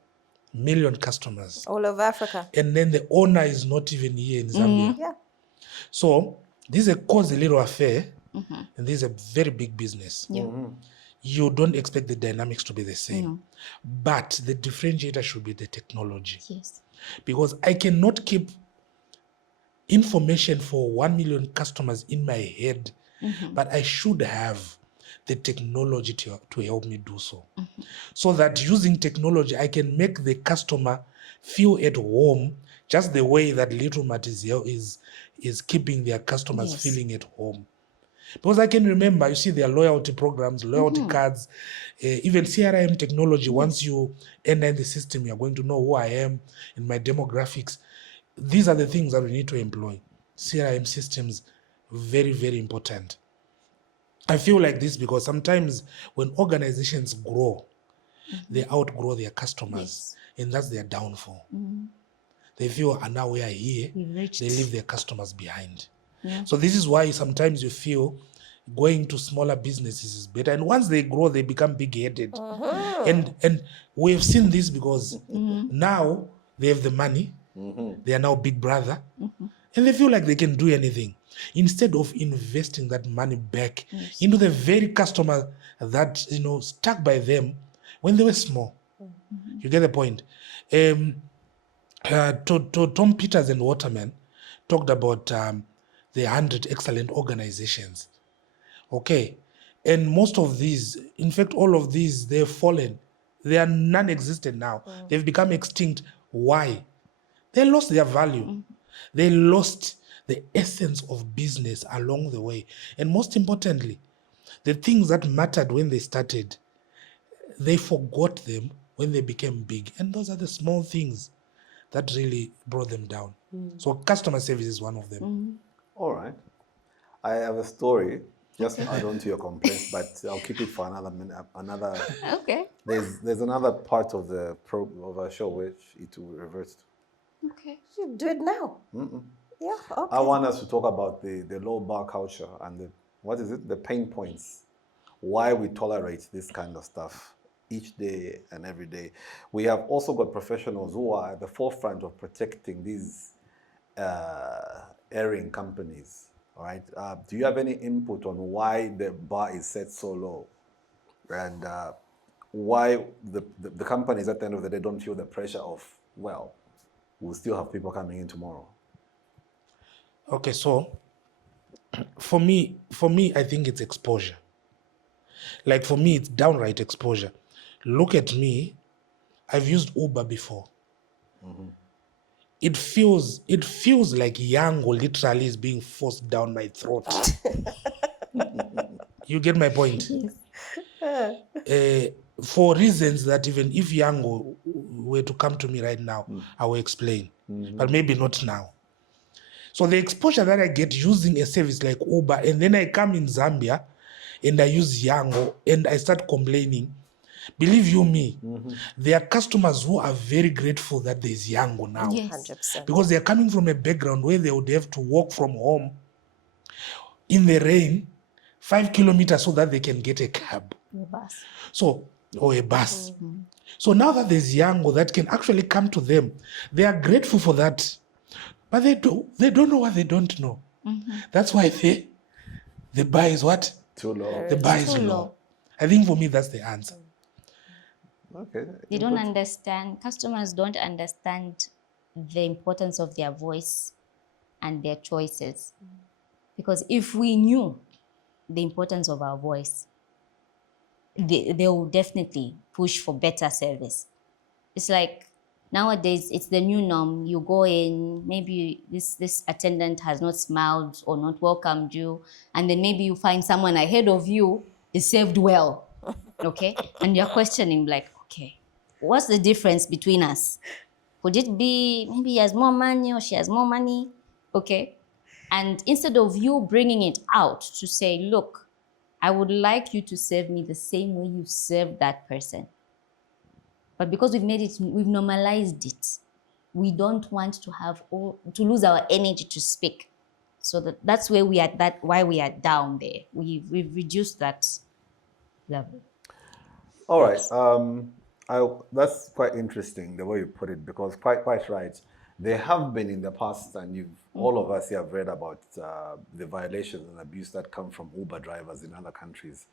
million customers. All over Africa. And then the owner is not even here in Zambia. Yeah. So this is a cozy little affair, and this is a very big business. Yeah. You don't expect the dynamics to be the same. But the differentiator should be the technology. Yes. Because I cannot keep information for 1 million customers in my head, but I should have the technology to help me do so. So that using technology, I can make the customer feel at home just the way that Little Mart is keeping their customers Yes. feeling at home. Because I can remember, you see, there are loyalty programs, loyalty cards, even CRM technology. Once you enter in the system, you're going to know who I am and my demographics. These are the things that we need to employ. CRM systems, very, very important. I feel like this because sometimes when organizations grow, they outgrow their customers, and that's their downfall. They feel, and now we are here, We've reached. they leave their customers behind. Yeah. So this is why sometimes you feel going to smaller businesses is better. And once they grow, they become big-headed. And we have seen this because now they have the money. They are now big brother. And they feel like they can do anything. Instead of investing that money back into the very customer that, stuck by them when they were small. You get the point? Tom Peters and Waterman talked about the 100 excellent organizations. Okay. And most of these, in fact, all of these, they've fallen. They are non-existent now. They've become extinct. Why? They lost their value. They lost the essence of business along the way. And most importantly, the things that mattered when they started, they forgot them when they became big. And those are the small things that really brought them down. So customer service is one of them. All right. I have a story, just to add on to your complaints, but I'll keep it for another minute. Okay. There's another part of the of our show which it will revert to. Okay. You do it now. Yeah, okay. I want us to talk about the low bar culture and the pain points, why we tolerate this kind of stuff each day and every day. We have also got professionals who are at the forefront of protecting these airing companies. All right. Do you have any input on why the bar is set so low, and why the companies at the end of the day don't feel the pressure of, well, we'll still have people coming in tomorrow? Okay, so for me, I think it's exposure. Like for me, it's downright exposure. Look at me. I've used Uber before. It feels like Yango literally is being forced down my throat. You get my point? For reasons that even if Yango were to come to me right now, I will explain. But maybe not now. So the exposure that I get using a service like Uber, and then I come in Zambia and I use Yango and I start complaining, believe you me, there are customers who are very grateful that there's Yango now. Yes. 100%. Because they're coming from a background where they would have to walk from home in the rain 5 kilometers so that they can get a cab. The bus. So, or a bus. So now that there's Yango that can actually come to them, they are grateful for that. But they don't know what they don't know. That's why the bar is what? Too low. The bar is too low. low. I think for me, that's the answer. Okay. They don't understand, customers don't understand the importance of their voice and their choices. Because if we knew the importance of our voice, they will definitely push for better service. It's like nowadays, it's the new norm. You go in, maybe this attendant has not smiled or not welcomed you, and then maybe you find someone ahead of you is served well, okay? And you're questioning like, okay, what's the difference between us? Could it be maybe he has more money or she has more money, okay? And instead of you bringing it out to say, look, I would like you to serve me the same way you serve that person. But because we've normalized it, we don't want to lose our energy to speak. So that's where why we are down there. We've reduced that level. All right. That's quite interesting the way you put it, because quite right. There have been in the past, and all of us here have read about the violations and abuse that come from Uber drivers in other countries.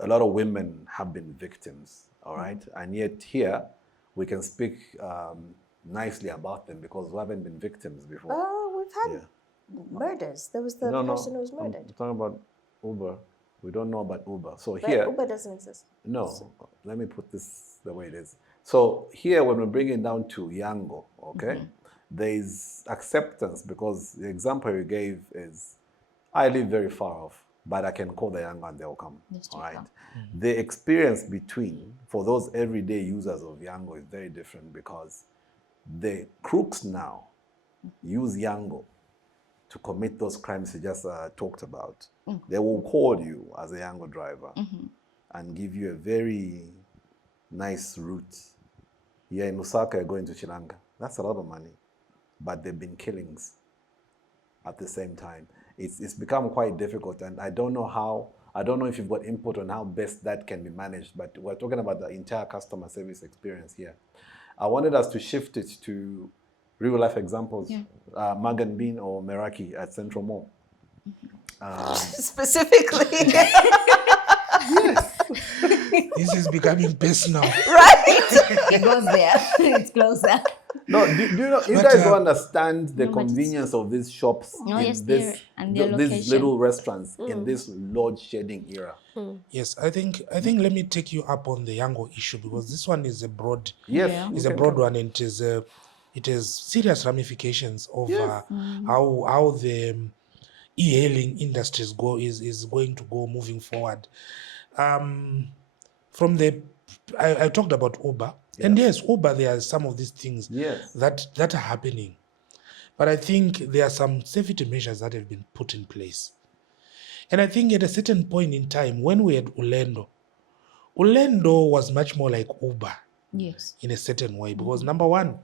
A lot of women have been victims, all right? And yet here, we can speak nicely about them because we haven't been victims before. Oh, we've had murders. There was the person who was murdered. I'm talking about Uber. We don't know about Uber. So But here... Uber doesn't exist. No, let me put this the way it is. So here, when we bring it down to Yango, okay, there's acceptance, because the example you gave is, I live very far off, but I can call the Yango and they'll come, all right? The experience for those everyday users of Yango is very different, because the crooks now use Yango to commit those crimes you just talked about. They will call you as a Yango driver and give you a very nice route. Here in Lusaka, you're going to Chilanga. That's a lot of money. But they've been killings at the same time. It's become quite difficult, and I don't know if you've got input on how best that can be managed, but we're talking about the entire customer service experience here. I wanted us to shift it to real life examples, Magan Bean or Meraki at Central Mall. Specifically. This is becoming personal. Right? It goes there. It's closer. No, do you know, you guys don't understand the convenience of these shops yes, in location. these little restaurants in this load shedding era. Yes, I think let me take you up on the Yango issue, because this one is a broad Yes, broad one, and it has serious ramifications of how the e-hailing industry is going to go moving forward. I talked about Uber. And yes, Uber, there are some of these things Yes. that are happening. But I think there are some safety measures that have been put in place. And I think at a certain point in time, when we had Ulendo was much more like Uber Yes. in a certain way. Because number one,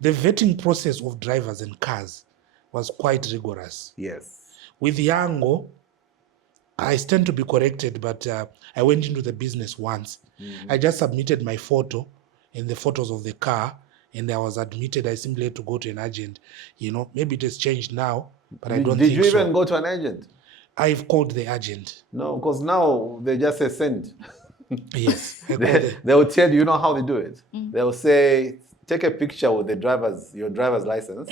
the vetting process of drivers and cars was quite rigorous. Yes. With Yango, I stand to be corrected, but I went into the business once. I just submitted my photo and the photos of the car, and I was admitted. I simply had to go to an agent. Maybe it has changed now, but I don't think so. Did you even go to an agent? I've called the agent. No, because now they just say send. Yes. They will tell you, how they do it. They will say, take a picture with your driver's license,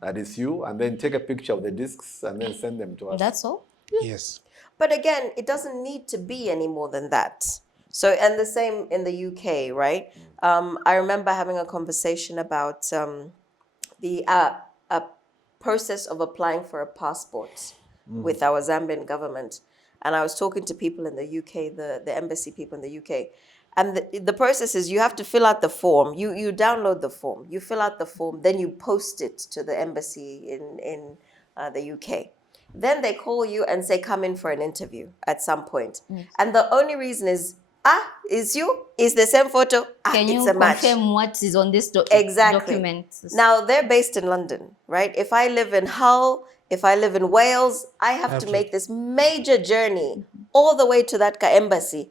that is you, and then take a picture of the discs and then send them to us. That's all? Yes. But again, it doesn't need to be any more than that. So, and the same in the UK, right? I remember having a conversation about the process of applying for a passport with our Zambian government. And I was talking to people in the UK, the embassy people in the UK. And the process is you have to fill out the form. You download the form. You fill out the form. Then you post it to the embassy in the UK. Then they call you and say, come in for an interview at some point. Yes. And the only reason is, is you? Is the same photo? Can it's you a match. confirm what is on this Exactly. document? Now, they're based in London, right? If I live in Hull, if I live in Wales, I have to make this major journey all the way to that embassy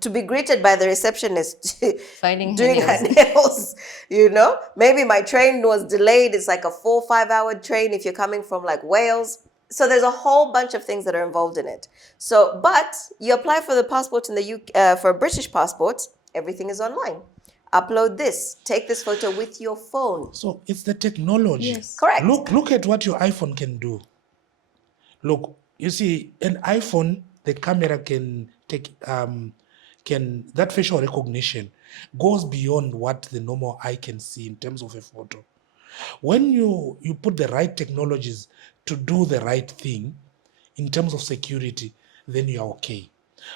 to be greeted by the receptionist doing her nails, Maybe my train was delayed. It's like a 4 or 5 hour train if you're coming from like Wales. So there's a whole bunch of things that are involved in it. So, but you apply for the passport in the UK, for a British passport, everything is online. Upload this, take this photo with your phone. So it's the technology. Yes. Correct. Look at what your iPhone can do. Look, you see, an iPhone, the camera can take, that facial recognition goes beyond what the normal eye can see in terms of a photo. When you put the right technologies to do the right thing in terms of security, then you are okay.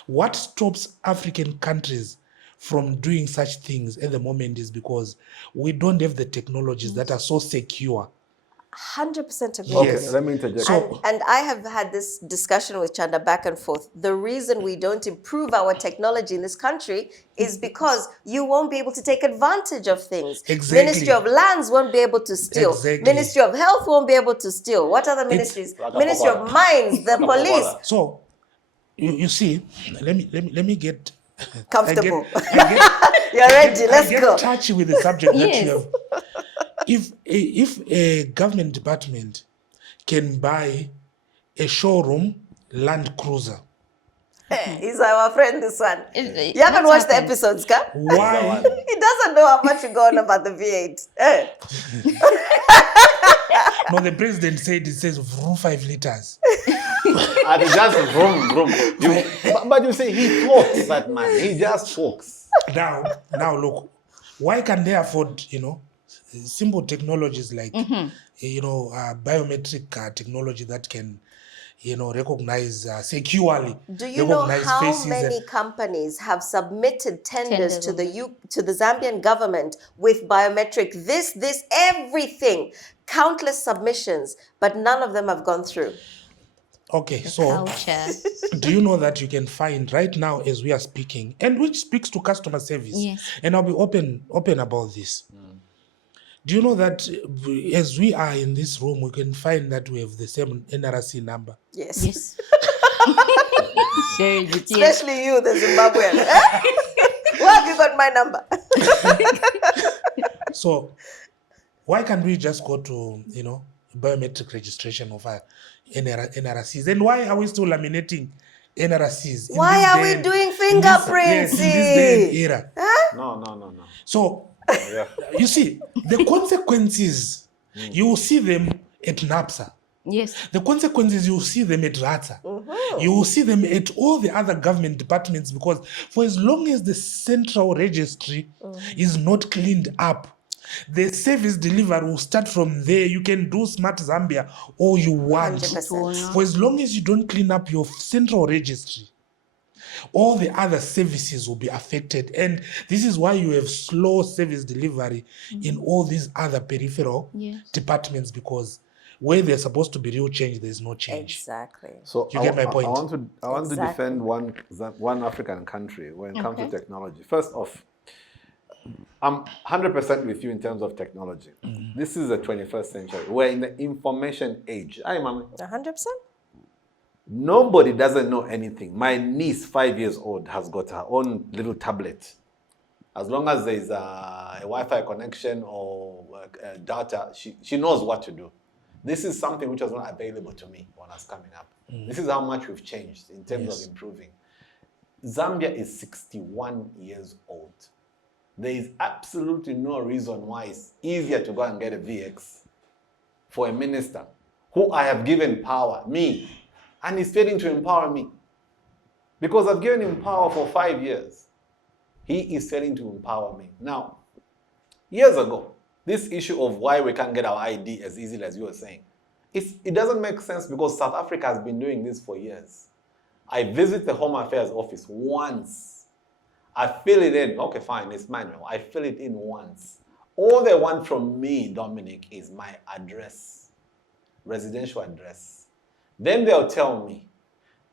What stops African countries from doing such things at the moment is because we don't have the technologies that are so secure. 100% agree. Okay, Yes. let me interject. And I have had this discussion with Chanda back and forth. The reason we don't improve our technology in this country is because you won't be able to take advantage of things. Exactly. Ministry of Lands won't be able to steal. Exactly. Ministry of Health won't be able to steal. What other ministries? Ministry of Mines, the police. So you see, let me get Comfortable. You're ready. Let's go. Touchy with the subject that Yes. you have. If a government department can buy a showroom Land Cruiser, He's our friend, this one. You You haven't watched the episodes, Ka? why? He doesn't know how much you go on about the V8. No, the president said it says 5 liters. And it's just vroom. But you say he talks, that man. He just talks. Now look, why can they afford, simple technologies like, biometric technology that can, recognize securely. Do you know recognize how faces many companies have submitted tenders to the Zambian government with biometric, this, everything, countless submissions, but none of them have gone through? Okay, so do you know that you can find right now as we are speaking, and which speaks to customer service? Yes. And I'll be open about this. Do you know that as we are in this room, we can find that we have the same NRC number? Yes. Yes. Especially you, the Zimbabwean. Where have you got my number? So why can't we just go to, biometric registration of our NRCs? And why are we still laminating NRCs? Why are we doing fingerprints? In this day and era. No. So, you see, the consequences, you will see them at NAPSA. Yes. The consequences, you will see them at RATSA. You will see them at all the other government departments, because for as long as the central registry is not cleaned up, the service delivery will start from there. You can do Smart Zambia all you want. 100%. For as long as you don't clean up your central registry, all the other services will be affected. And this is why you have slow service delivery in all these other peripheral departments, because where there's supposed to be real change, there's no change. Exactly. So You get my point? I want to defend one African country when it comes to technology. First off, I'm 100% with you in terms of technology. This is the 21st century. We're in the information age. Hi, Mama. 100%. Nobody doesn't know anything. My niece, 5 years old, has got her own little tablet. As long as there's a Wi-Fi connection or data, she knows what to do. This is something which was not available to me when I was coming up. This is how much we've changed in terms of improving. Zambia is 61 years old. There is absolutely no reason why it's easier to go and get a VX for a minister who I have given power, me, and he's failing to empower me. Because I've given him power for 5 years. He is failing to empower me. Now, years ago, this issue of why we can't get our ID as easily as you were saying, it doesn't make sense because South Africa has been doing this for years. I visit the Home Affairs office once. I fill it in. Okay, fine, it's manual. I fill it in once. All they want from me, Dominic, is my address, residential address. Then they'll tell me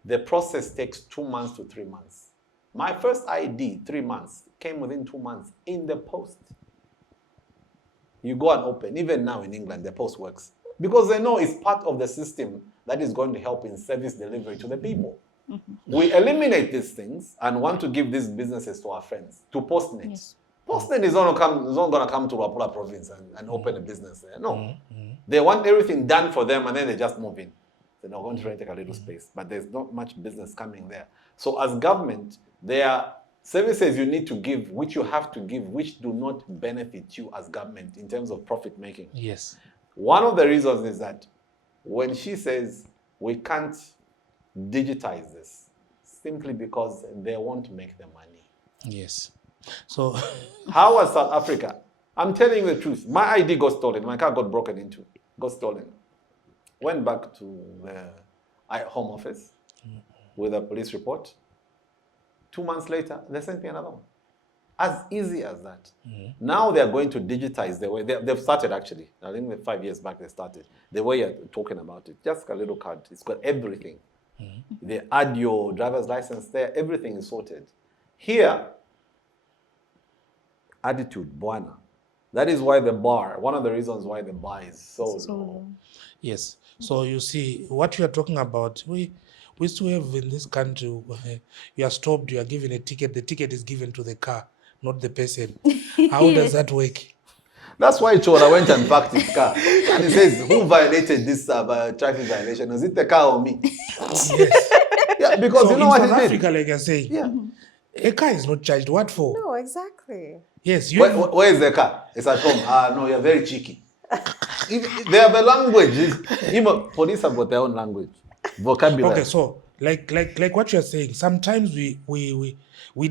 the process takes 2 months to 3 months. My first ID, 3 months, came within 2 months in the post. You go and open. Even now in England, the post works. Because they know it's part of the system that is going to help in service delivery to the people. We eliminate these things and want to give these businesses to our friends, to Postnet. Yes. Postnet is not going to come to Wapula province and open a business there. No. They want everything done for them and then they just move in. They're not going to try and take a little space, but there's not much business coming there. So as government, there are services you need to give, which you have to give, which do not benefit you as government in terms of profit making. Yes. One of the reasons is that when she says we can't digitize this, simply because they won't make the money. Yes. So how was South Africa? I'm telling you the truth. My ID got stolen. My car got broken into. Got stolen. Went back to the Home Office with a police report. 2 months later, they sent me another one. As easy as that. Now they are going to digitize the way. They've started actually. I think 5 years back they started. The way you're talking about it. Just a little card. It's got everything. They add your driver's license there. Everything is sorted. Here, attitude, Bwana. That is why the bar, one of the reasons why the bar is so low. Yes. So you see, what you are talking about, we still have in this country, you are stopped, you are given a ticket, the ticket is given to the car, not the person. How does that work? That's why Chora went and parked his car. And he says, who violated this traffic violation? Was it the car or me? Yes. Yeah, because so you know what South he Africa, did? like you're saying, Yeah. a car is not charged. What for? No, exactly. Yes. Where is the car? It's at home. No, you're very cheeky. They have a language. Even police have got their own language. Vocabulary. Okay, so like what you're saying, sometimes we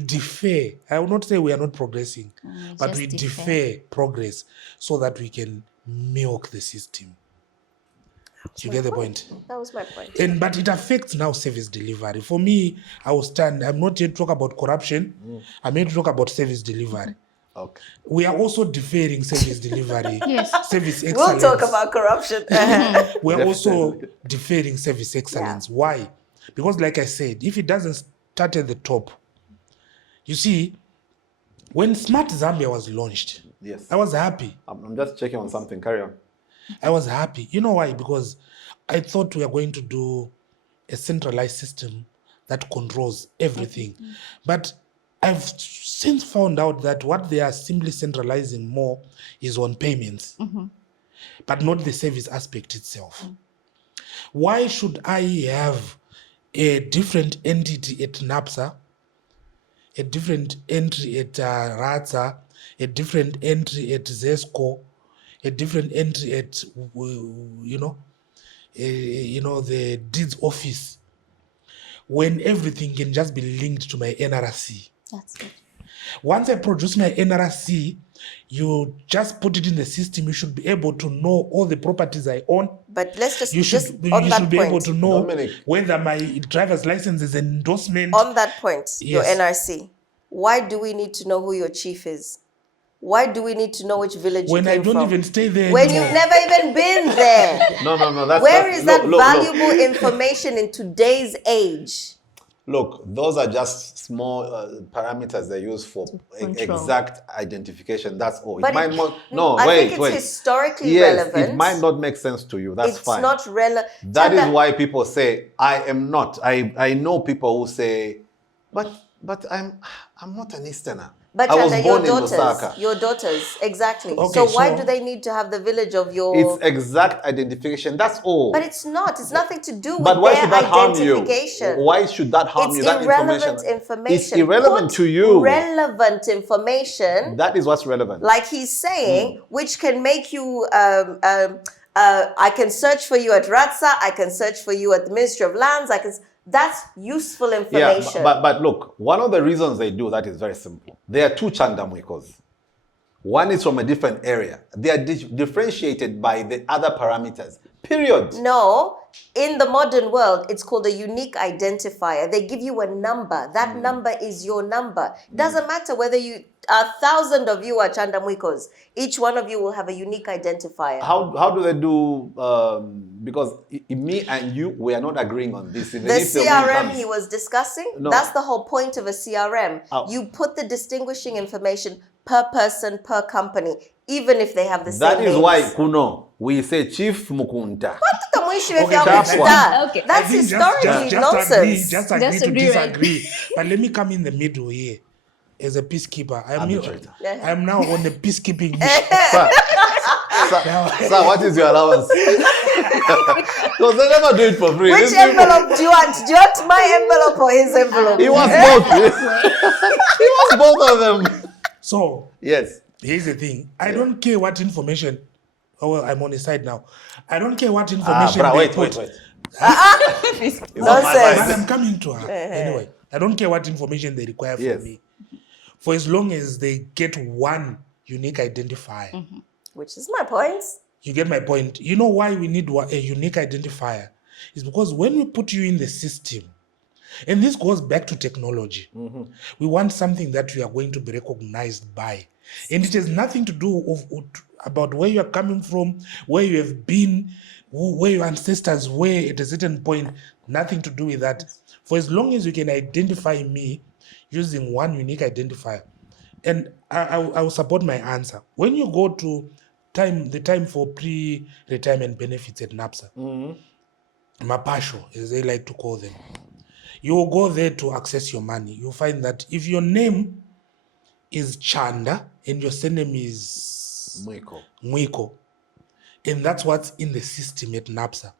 defer. I will not say we are not progressing, but we defer progress so that we can milk the system. You get the point? That was my point. But it affects now service delivery. For me, I'm not yet talking about corruption. I'm here to talk about service delivery. Okay. We are also deferring service delivery. Yes. Service excellence. We'll talk about corruption. We are also deferring service excellence. Why? Because like I said, if it doesn't start at the top, you see, when Smart Zambia was launched, Yes. I was happy. I'm just checking on something. Carry on. I was happy. You know why? Because I thought we are going to do a centralized system that controls everything. But I've since found out that what they are simply centralizing more is on payments, but not the service aspect itself. Why should I have a different entity at NAPSA, a different entry at RATSA, a different entry at ZESCO, a different entry at, the deeds office, when everything can just be linked to my NRC? That's it. Once I produce my NRC, You just put it in the system. You should be able to know all the properties I own. But let's just You should, just you on should that be able point. to know Dominic. whether my driver's license is an endorsement. On that point, your Yes. NRC. Why do we need to know who your chief is? Why do we need to know which village when you I came don't from? even stay there When anymore. you've never even been there. No. That's Where is that look. valuable information in today's age? Look, those are just small parameters they use for control. exact identification. That's all. But it might it- not. No, I wait, think it's wait. historically yes, relevant. it might not make sense to you. That's It's fine. not relevant. That is why people say I am not. I know people who say, but I'm not an Easterner. But I was Chanda, born in Lusaka. your daughters, exactly. Okay, so why so- do they need to have the village of your... It's exact identification. That's all. But it's not. It's nothing to do with But why their should that harm you? identification. Why should that harm you? It's That irrelevant information. It's irrelevant Put to you. relevant information, That is what's relevant. like he's saying, which can make you... I can search for you at Ratsa. I can search for you at the Ministry of Lands. That's useful information. Yeah, but look, one of the reasons they do that is very simple. There are two Chanda Mwikos. One is from a different area. They are differentiated by the other parameters. Period. No, in the modern world, it's called a unique identifier. They give you a number. That number is your number. It doesn't matter whether 1,000 of you are Chanda Mwikos. Each one of you will have a unique identifier. How do they do? Because me and you, we are not agreeing on this. Even The if the win CRM comes. he was discussing, No. that's the whole point of a CRM. Oh. You put the distinguishing information per person, per company, even if they have the same That is names. why, Kuno, we say Chief Mukunta. Okay. That's I think historically just nonsense. Agree, just agree Just to agree, right? disagree. But let me come in the middle here. As a peacekeeper, Arbitrator. I'm now on a peacekeeping mission. Sir, what is your allowance? Because they never do it for free. Which These people- envelope do you want? Do you want my envelope or his envelope? He wants both. He wants both of them. So Yes. here's the thing. I don't care what information. Oh, well, I'm on the side now. I don't care what information they wait. put. It's on my But Nonsense. I'm coming to her. Anyway, I don't care what information they require from Yes. me. For as long as they get one unique identifier. Which is my point. You get my point. You know why we need a unique identifier? It's because when we put you in the system, and this goes back to technology, we want something that we are going to be recognized by. And it has nothing to do about where you are coming from, where you have been, where your ancestors were at a certain point. Nothing to do with that. For as long as you can identify me using one unique identifier, and I will support my answer. When you go to the time for pre-retirement benefits at NAPSA, Mapasho, as they like to call them, you will go there to access your money. You'll find that if your name is Chanda and your surname is Mwiko, and that's what's in the system at NAPSA.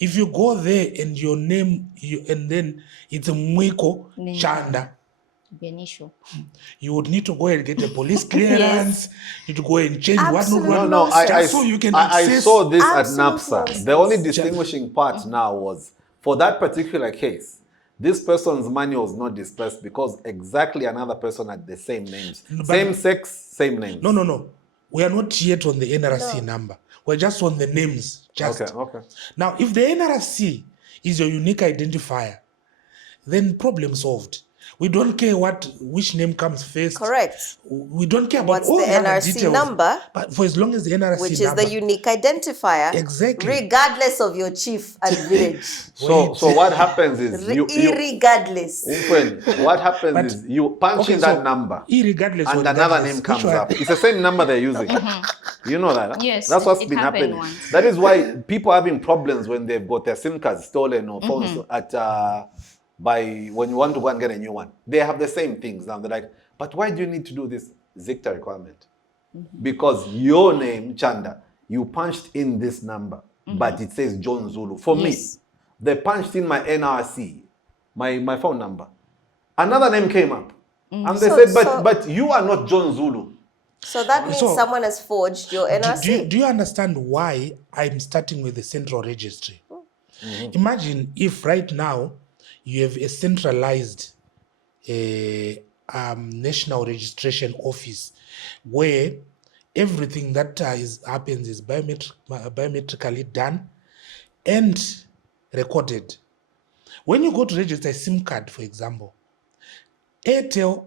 If you go there and your name, and then it's Mwiko Then- Chanda, Be an issue. you would need to go and get a police clearance. You need to go and change Absolute what No, just so you can I access. saw this at Absolute NAPSA. nonsense. The only distinguishing part now was for that particular case, this person's money was not dispersed because exactly another person had the same names. But- Same sex, same names. No. We are not yet on the NRC number. We're just on the names. Just. Okay. Now, if the NRC is your unique identifier, then problem solved. We don't care which name comes first. Correct. We don't care about What's all the other NRC details. number? But for as long as the NRC Which is number, the unique identifier. Exactly. Regardless of your chief and village. So what happens is you Irregardless. what happens But- is you punch in so that number irregardless and of another that, name which comes one- up. It's the same number they're using. You know that? Huh? Yes, That's what's it been happened happening. once. That is why people are having problems when they've got their SIM cards stolen or phones when you want to go and get a new one. They have the same things now. They're like, but why do you need to do this ZICTA requirement? Because your name, Chanda, you punched in this number, but it says John Zulu. For me, Yes. they punched in my NRC, my phone number. Another name came up. And they said, but you are not John Zulu. So that means So- someone has forged your NRC. Do you understand why I'm starting with the central registry? Imagine if right now you have a centralized national registration office where everything that happens is biometrically done and recorded. When you go to register a SIM card, for example, Airtel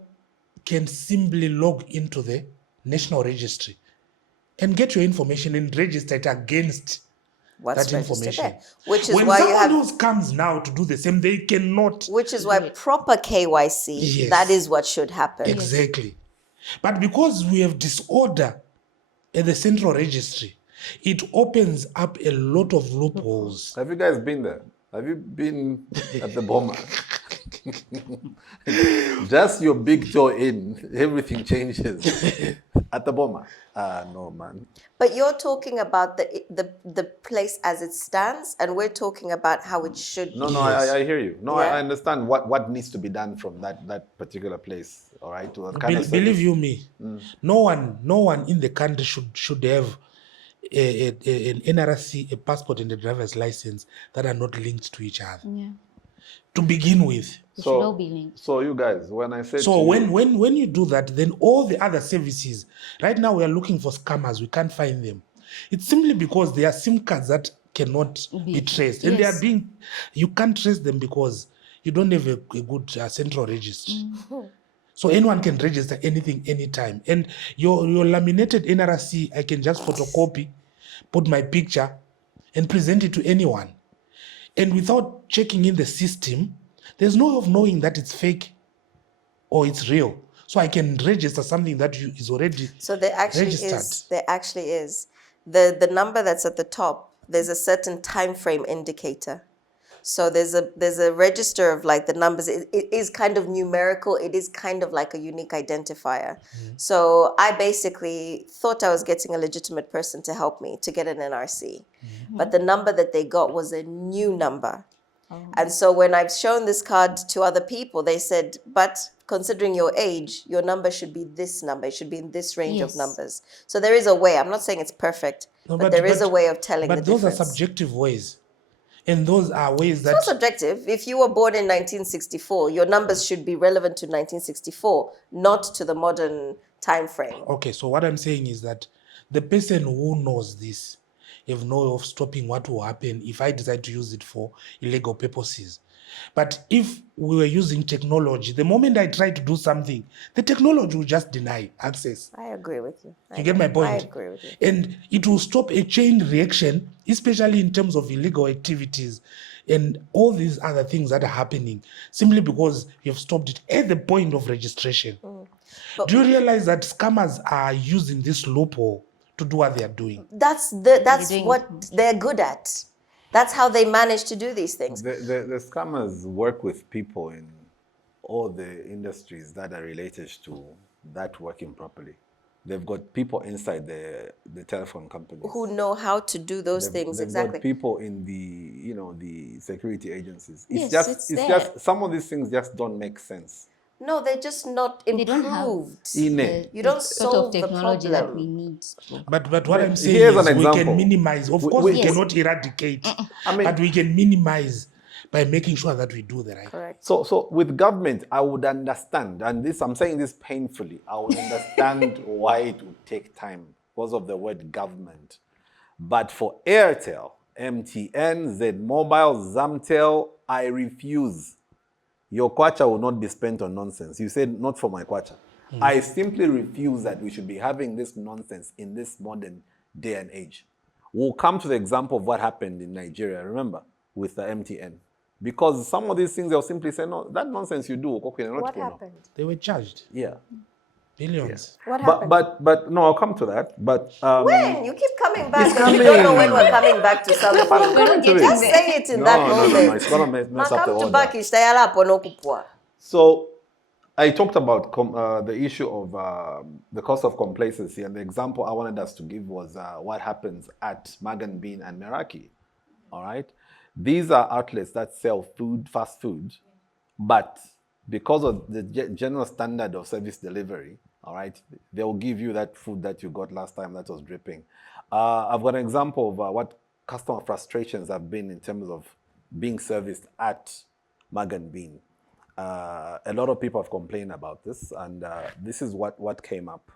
can simply log into the national registry and get your information and register it against What's that registered information. there? Which is When why you someone have, else comes now to do the same, they cannot. which is why proper KYC, Yes. that is what should happen. Exactly. But because we have disorder at the central registry, it opens up a lot of loopholes. Have you guys been there? Have you been at the Boma? Just your big toe in, everything changes. At the Boma? No, man. But you're talking about the place as it stands, and we're talking about how it should No, be. no, Yes. I hear you. No, Yeah. I understand what needs to be done from that particular place. All right, to that kind of Believe service. you me, no one in the country should have an NRC, a passport, and a driver's license that are not linked to each other. Yeah. To begin with. They should all be linked. So you guys, when I said So to you, when you do that, then all the other services, right now we are looking for scammers, we can't find them. It's simply because there are SIM cards that cannot be traced. And they are Yes. you can't trace them because you don't have a good central registry. So anyone can register anything, anytime. And your laminated NRC, I can just photocopy, put my picture, and present it to anyone. And without checking in the system, there's no way of knowing that it's fake or it's real. So I can register something that is already So there actually registered. is. There actually is. The number that's at the top, there's a certain time frame indicator. So there's a register of like the numbers. It is kind of numerical. It is kind of like a unique identifier. So I basically thought I was getting a legitimate person to help me to get an NRC. But the number that they got was a new number. And so when I've shown this card to other people, they said, but considering your age, your number should be this number. It should be in this range of Yes. numbers. So there is a way. I'm not saying it's perfect, No, but there is a way of telling the But those difference. are subjective ways. And those are ways It's that not subjective. If you were born in 1964, your numbers should be relevant to 1964, not to the modern time frame. Okay, so what I'm saying is that the person who knows this have no way of stopping what will happen if I decide to use it for illegal purposes. But if we were using technology, the moment I try to do something, the technology will just deny access. I agree with you. You get my point? I agree with you. And it will stop a chain reaction, especially in terms of illegal activities and all these other things that are happening, simply because you have stopped it at the point of registration. Do you realize that scammers are using this loophole to do what they are doing? That's doing- what they're good at. That's how they manage to do these things. the scammers work with people in all the industries that are related to that working properly. They've got people inside the telephone companies. Who know how to do those things They've exactly. got people in the security agencies. It's Yes, just it's just some of these things just don't make sense. No, they're just not They don't have improved. Innate. You don't the sort solve of the technology that problem. we need. to- But what I'm saying Here's is an we example. can minimize. Of course, we Yes. cannot eradicate, I mean- but we can minimize by making sure that we do the right. Correct. So with government, I would understand, and this I'm saying this painfully. I would understand why it would take time because of the word government. But for Airtel, MTN, Z Mobile, Zamtel, I refuse. Your kwacha will not be spent on nonsense. You said not for my kwacha. I simply refuse that we should be having this nonsense in this modern day and age. We'll come to the example of what happened in Nigeria, remember, with the MTN. Because some of these things, they'll simply say, no, that nonsense you do. What happened? They were charged Yeah. billions. What happened? But no, I'll come to that. But When? You keep coming back. It's and You don't know when coming. we're coming back to something. We're not getting Just there. say it in that moment. No, it's gonna mess up the Come to order. back, ishtayala hapo nokupwa. So I talked about the issue of the cost of complacency, and the example I wanted us to give was what happens at Magan Bean and Meraki. All right, these are outlets that sell food, fast food, but because of the general standard of service delivery, all right, they will give you that food that you got last time that was dripping. I've got an example of what customer frustrations have been in terms of being serviced at Magan Bean. a lot of people have complained about this, and this is what came up.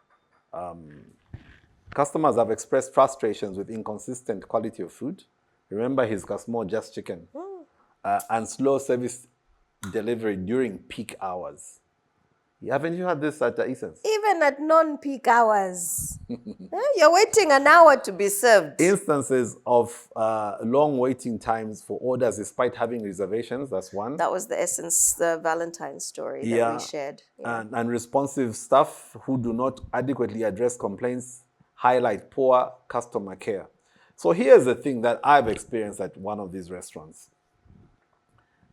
Customers have expressed frustrations with inconsistent quality of food. Remember, his customer just chicken. And slow service delivery during peak hours. Haven't you had this at Essence? Even at non-peak hours. You're waiting an hour to be served. Instances of long waiting times for orders despite having reservations, that's one. That was the essence, the Valentine's story that we shared. Yeah. And responsive staff who do not adequately address complaints highlight poor customer care. So here's the thing that I've experienced at one of these restaurants.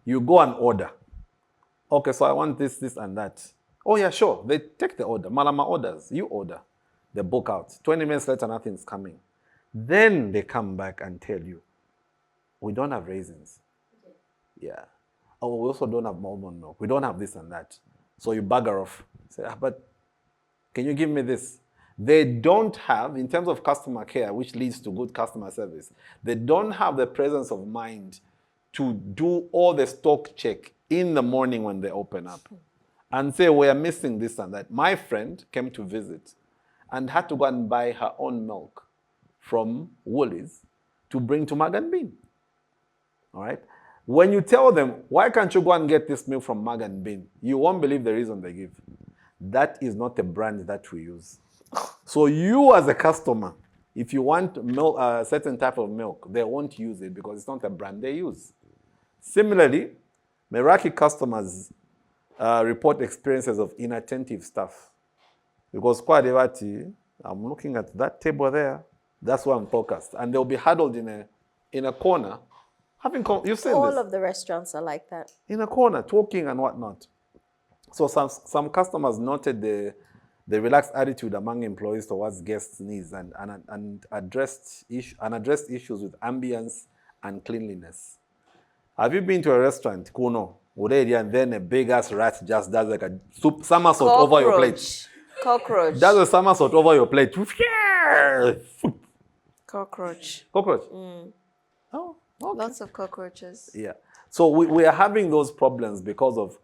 You go and order. Okay, so I want this, this, and that. Oh, yeah, sure. They take the order. Malama orders. You order. They book out. 20 minutes later, nothing's coming. Then they come back and tell you, we don't have raisins. Yeah. Oh, we also don't have almond milk. We don't have this and that. So you bugger off. Say, but can you give me this? They don't have, in terms of customer care, which leads to good customer service, they don't have the presence of mind to do all the stock check in the morning when they open up and say, we are missing this and that. My friend came to visit and had to go and buy her own milk from Woolies to bring to Mug and Bean. All right? When you tell them, why can't you go and get this milk from Mug and Bean? You won't believe the reason they give. That is not a brand that we use. So you as a customer, if you want milk, a certain type of milk, they won't use it because it's not a brand they use. Similarly, Meraki customers report experiences of inattentive staff. Because I'm looking at that table there, that's why I'm focused. And they'll be huddled in a corner, you've seen All this. of the restaurants are like that. In a corner, talking and whatnot. So some customers noted the relaxed attitude among employees towards guests' needs and addressed issues with ambience and cleanliness. Have you been to a restaurant, Kuno, and then a big ass rat just does like a somersault over your plate? Cockroach. Does a somersault over your plate. Cockroach. Cockroach. Oh, okay. Lots of cockroaches. Yeah. So we are having those problems because of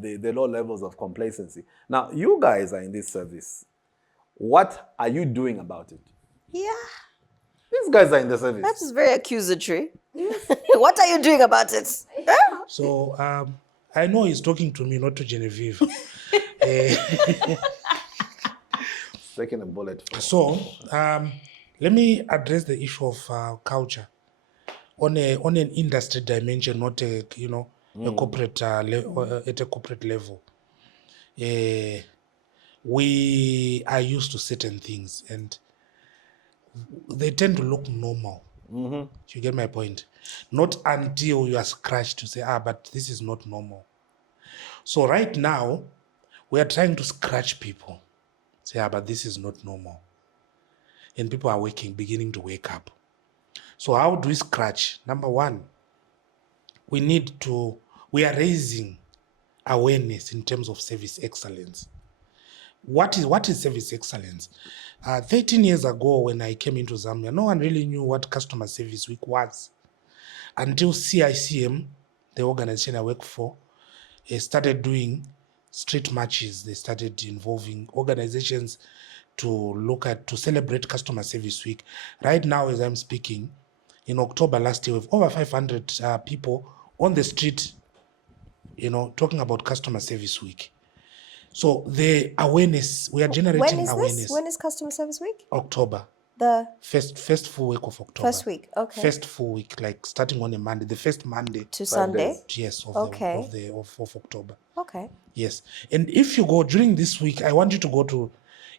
the low levels of complacency. Now, you guys are in this service. What are you doing about it? Yeah. These guys are in the service. That's very accusatory. What are you doing about it? So I know he's talking to me, not to Genevieve. Taking a bullet. So let me address the issue of culture on an industry dimension, not a corporate at a corporate level. We are used to certain things, and they tend to look normal. You get my point? Not until you are scratched to say, but this is not normal. So right now, we are trying to scratch people. Say, but this is not normal. And people are beginning to wake up. So how do we scratch? Number one, we are raising awareness in terms of service excellence. What is service excellence? 13 years ago when I came into Zambia, no one really knew what Customer Service Week was until CICM, the organization I work for, started doing street marches. They started involving organizations to celebrate Customer Service Week. Right now, as I'm speaking, in October last year, we have over 500 people on the street, talking about Customer Service Week. So the awareness, we are generating awareness. When is Customer Service Week? October. The first full week of October. first week, okay. First full week, like starting on a Monday, the first Monday. To Sunday? Yes, of October. Okay. Yes. And if you go during this week, I want you to go to,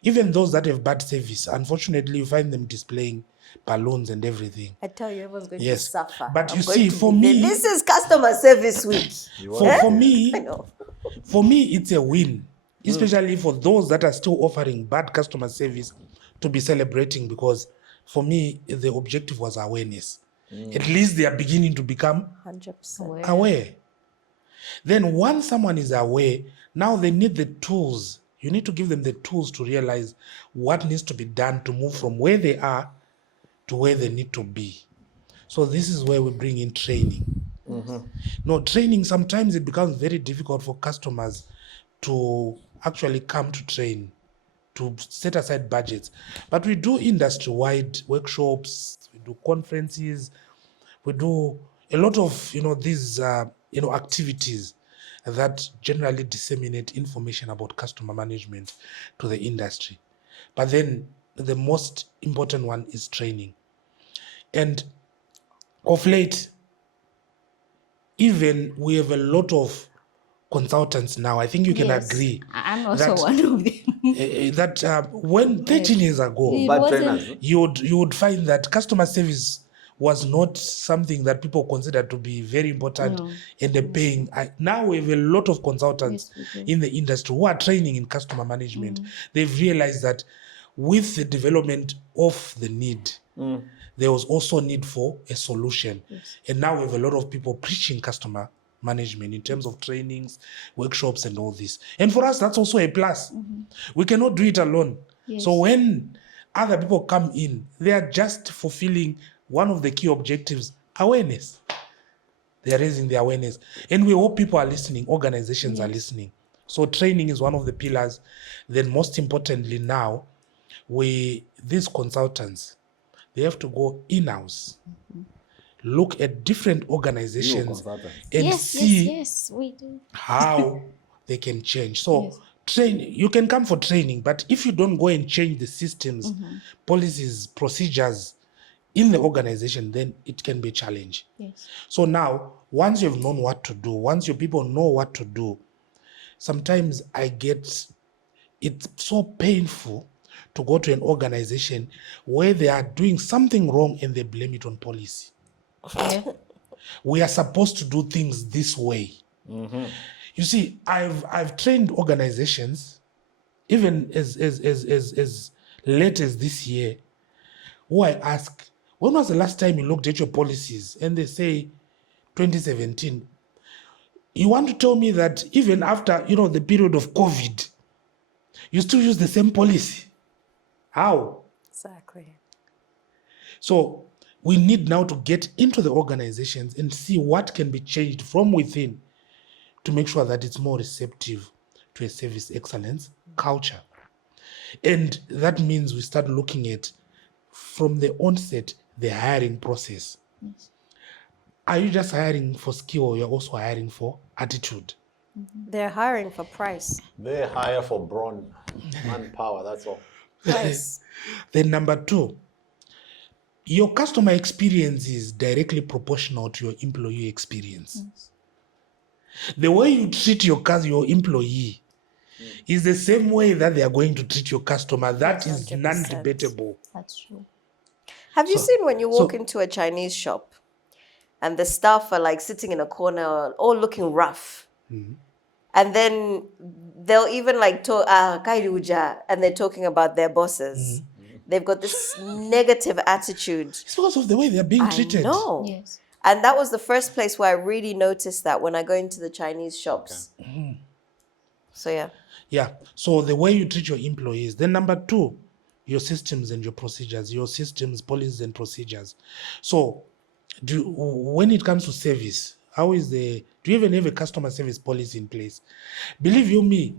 even those that have bad service, unfortunately, you find them displaying balloons and everything. I tell you, everyone's going to suffer. But you see, for me... This is Customer Service Week. For me, I know. For me, it's a win. Especially for those that are still offering bad customer service to be celebrating, because for me, the objective was awareness. At least they are beginning to become 100% aware. Then once someone is aware, now they need the tools. You need to give them the tools to realize what needs to be done to move from where they are to where they need to be. So this is where we bring in training. No, training, sometimes it becomes very difficult for customers to actually come to train, to set aside budgets. But we do industry-wide workshops, we do conferences, we do a lot of, these, activities that generally disseminate information about customer management to the industry. But then the most important one is training. And of late, even we have a lot of consultants now. I think you can agree. I'm also one of them. That when 13 years ago, Bad trainers. you would find that customer service was not something that people considered to be very important and they're paying. Now we have a lot of consultants in the industry who are training in customer management. They've realized that with the development of the need, there was also need for a solution. And now we have a lot of people preaching customer management in terms of trainings, workshops, and all this. And for us, that's also a plus. We cannot do it alone. So when other people come in, they are just fulfilling one of the key objectives, awareness. They are raising the awareness. And we hope people are listening, organizations are listening. So training is one of the pillars. Then most importantly now, these consultants, they have to go in-house, look at different organizations and see we do. how they can change. So you can come for training, but if you don't go and change the systems, policies, procedures in the organization, then it can be a challenge. So now, once you've known what to do, once your people know what to do, sometimes it's so painful to go to an organization where they are doing something wrong and they blame it on policy. We are supposed to do things this way. You see, I've trained organizations, even as late as this year, who I ask, when was the last time you looked at your policies? And they say 2017. You want to tell me that even after the period of COVID, you still use the same policy? How? Exactly. So we need now to get into the organizations and see what can be changed from within to make sure that it's more receptive to a service excellence culture. And that means we start looking at, from the onset, the hiring process. Are you just hiring for skill, or you're also hiring for attitude? They're hiring for price. They hire for brawn, manpower, that's all. Price. Then number 2, your customer experience is directly proportional to your employee experience. The way you treat your employee is the same way that they are going to treat your customer. That is 100%. non-debatable. That's true. Have you seen when you walk into a Chinese shop and the staff are like sitting in a corner, all looking rough? And then they'll even like talk, Kairuja, and they're talking about their bosses. They've got this negative attitude. It's because of the way they're being treated. No. Yes. And that was the first place where I really noticed that when I go into the Chinese shops. So yeah. Yeah. So the way you treat your employees. Then number 2, your systems and your procedures, your systems, policies and procedures. So when it comes to service, do you even have a customer service policy in place? Believe you me,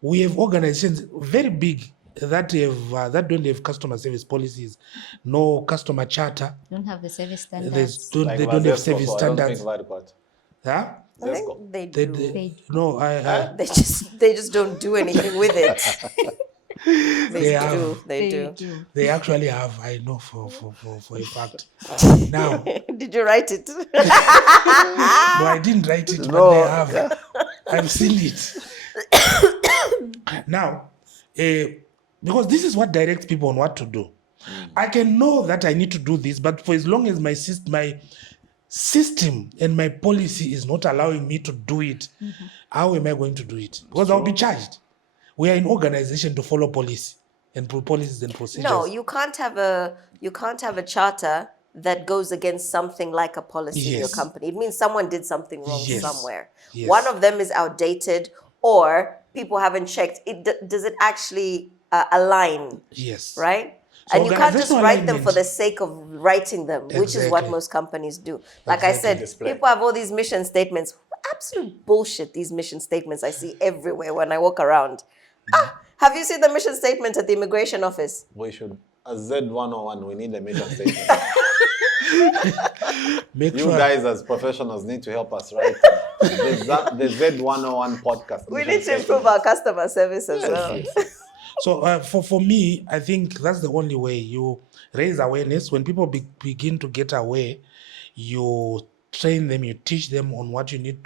we have organizations very big that don't have customer service policies, no customer charter. Don't have the service standards. They don't have service standards. Huh? I think they do. No, They just don't do anything with it. They do. They actually have. I know for a fact. Now, Did you write it? no, I didn't write it, but they have. I've seen it. Now, because this is what directs people on what to do. I can know that I need to do this, but for as long as my system and my policy is not allowing me to do it, how am I going to do it? Because I'll be charged. We are an organization to follow policy and policies and procedures. No, you can't have a charter that goes against something like a policy in your company. It means someone did something wrong somewhere. Yes. One of them is outdated, or people haven't checked. Does it actually align? Yes. Right? And you can't just organizational write them for alignment. the sake of writing them, which is what Exactly. most companies do. Like I Exactly. said, Display. people have all these mission statements. Absolute bullshit, these mission statements I see everywhere when I walk around. Have you seen the mission statement at the immigration office? We should, as ZED101, we need a mission statement. Make You sure guys as professionals need to help us write the ZED101 podcast. We mission need to statement. improve our customer service as Yes, well. yes, yes. So for me, I think that's the only way you raise awareness. When people begin to get aware, you train them, you teach them on what they need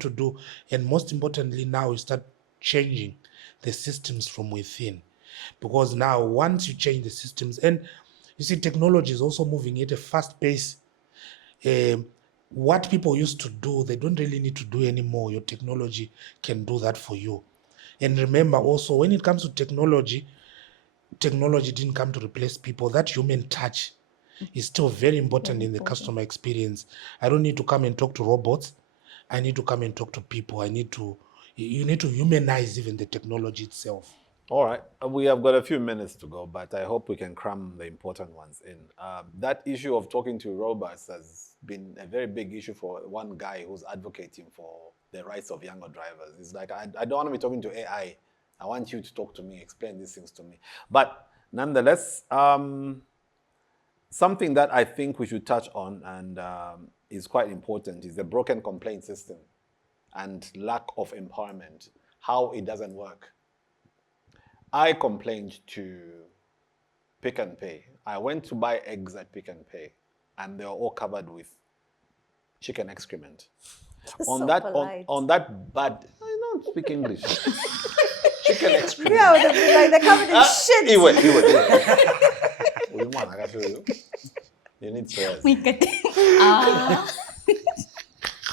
to do, and most importantly, now you start changing the systems from within, because now once you change the systems, and you see, technology is also moving at a fast pace. What people used to do, they don't really need to do anymore. Your technology can do that for you. And remember also, when it comes to technology didn't come to replace people. That human touch is still very important in the customer experience. I don't need to come and talk to robots. I need to come and talk to people. You need to humanize even the technology itself. All right, we have got a few minutes to go, but I hope we can cram the important ones in. That issue of talking to robots has been a very big issue for one guy who's advocating for the rights of younger drivers. It's like, I don't want to be talking to AI. I want you to talk to me, explain these things to me. But nonetheless, something that I think we should touch on and is quite important is the broken complaint system and lack of empowerment, how it doesn't work. I complained to Pick and Pay. I went to buy eggs at Pick and Pay, and they were all covered with chicken excrement. On So that, polite. on that bad, I don't speak English. Chicken excrement. Yeah, they'd be like, they're covered in shit. Iwe. I can show you. You need prayers. We could.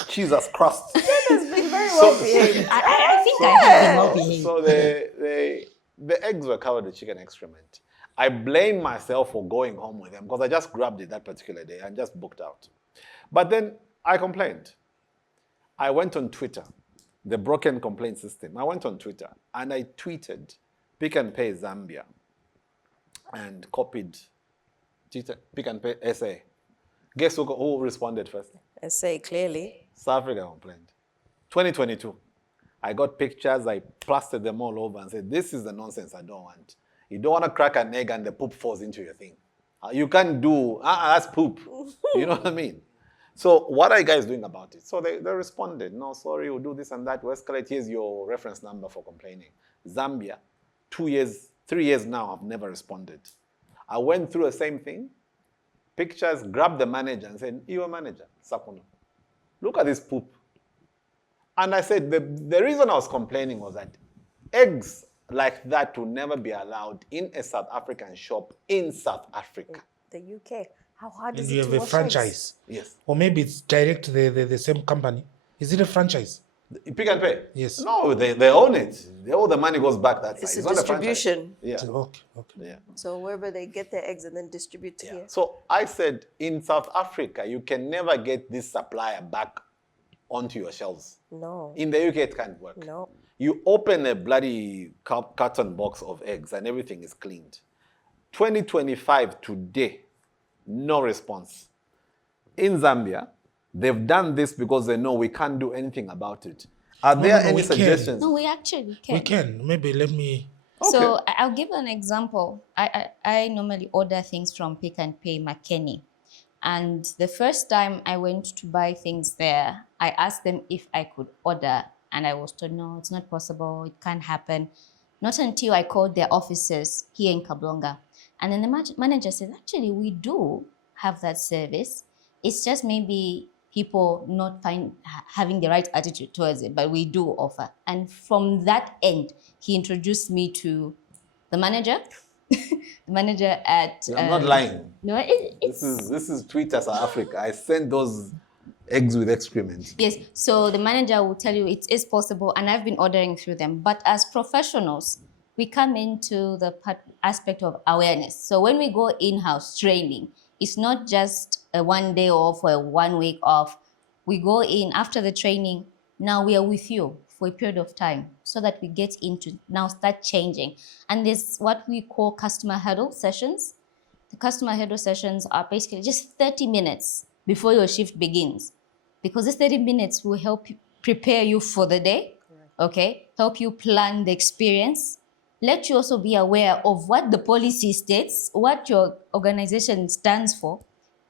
Jesus Christ. It's been very well behaved. I think I have been well behaved. So the eggs were covered with chicken excrement. I blame myself for going home with them because I just grabbed it that particular day and just booked out. But then I complained. I went on Twitter, the broken complaint system. I went on Twitter and I tweeted Pick and Pay Zambia and copied Pick and Pay SA. Guess who responded first? I say clearly. South Africa complained. 2022. I got pictures, I plastered them all over and said, this is the nonsense I don't want. You don't want to crack an egg and the poop falls into your thing. You can't do, that's poop. You know what I mean? So what are you guys doing about it? So they responded, no, sorry, we'll do this and that. We'll escalate. Here's your reference number for complaining. Zambia, 3 years now, I've never responded. I went through the same thing. Pictures, grabbed the manager and said, you're a manager, Sakuno. Look at this poop. And I said, the reason I was complaining was that eggs like that will never be allowed in a South African shop in South Africa. The UK. How hard And is you it have to a wash franchise. eggs? Yes. Or maybe it's direct the same company. Is it a franchise? Pick and Pay? Yes. No, they own it. All the money goes back that side. It's a not franchise. distribution. Yeah. Okay. Yeah. So wherever they get their eggs and then distribute to Yeah. here. So I said, in South Africa, you can never get this supplier back onto your shelves. No. In the UK, it can't work. No. You open a bloody carton box of eggs and everything is cleaned. 2025 today, no response. In Zambia, they've done this because they know we can't do anything about it. Are there any we can. suggestions? No, we actually can. We can. Maybe let me. So I'll give an example. I normally order things from Pick and Pay McKinney. And the first time I went to buy things there, I asked them if I could order. And I was told, no, it's not possible. It can't happen. Not until I called their offices here in Kablonga. And then the manager said, actually, we do have that service. It's just maybe people not having the right attitude towards it, but we do offer. And from that end, he introduced me to the manager. The manager at... I'm not lying. No, This is Twitter South Africa. I sent those eggs with excrement. Yes, so the manager will tell you it is possible, and I've been ordering through them. But as professionals, we come into the aspect of awareness. So when we go in-house training, it's not just a 1 day off or a 1 week off. We go in after the training. Now we are with you for a period of time so that we get into now start changing. And there's what we call customer huddle sessions. The customer huddle sessions are basically just 30 minutes before your shift begins, because this 30 minutes will help you prepare you for the day, okay? Help you plan the experience, let you also be aware of what the policy states, what your organization stands for,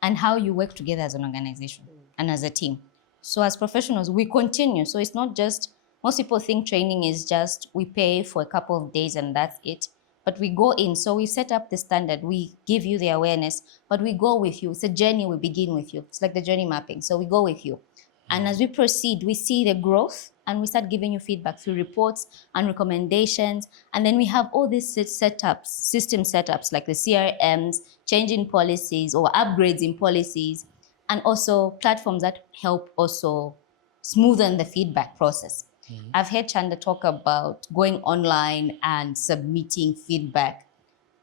and how you work together as an organization and as a team. So as professionals, we continue. So it's not just, most people think training is just we pay for a couple of days and that's it. But we go in. So we set up the standard. We give you the awareness, but we go with you. It's a journey. We begin with you. It's like the journey mapping. So we go with you. And as we proceed, we see the growth and we start giving you feedback through reports and recommendations. And then we have all these setups, system setups like the CRMs, changing policies or upgrades in policies, and also platforms that help also smoothen the feedback process. I've heard Chanda talk about going online and submitting feedback.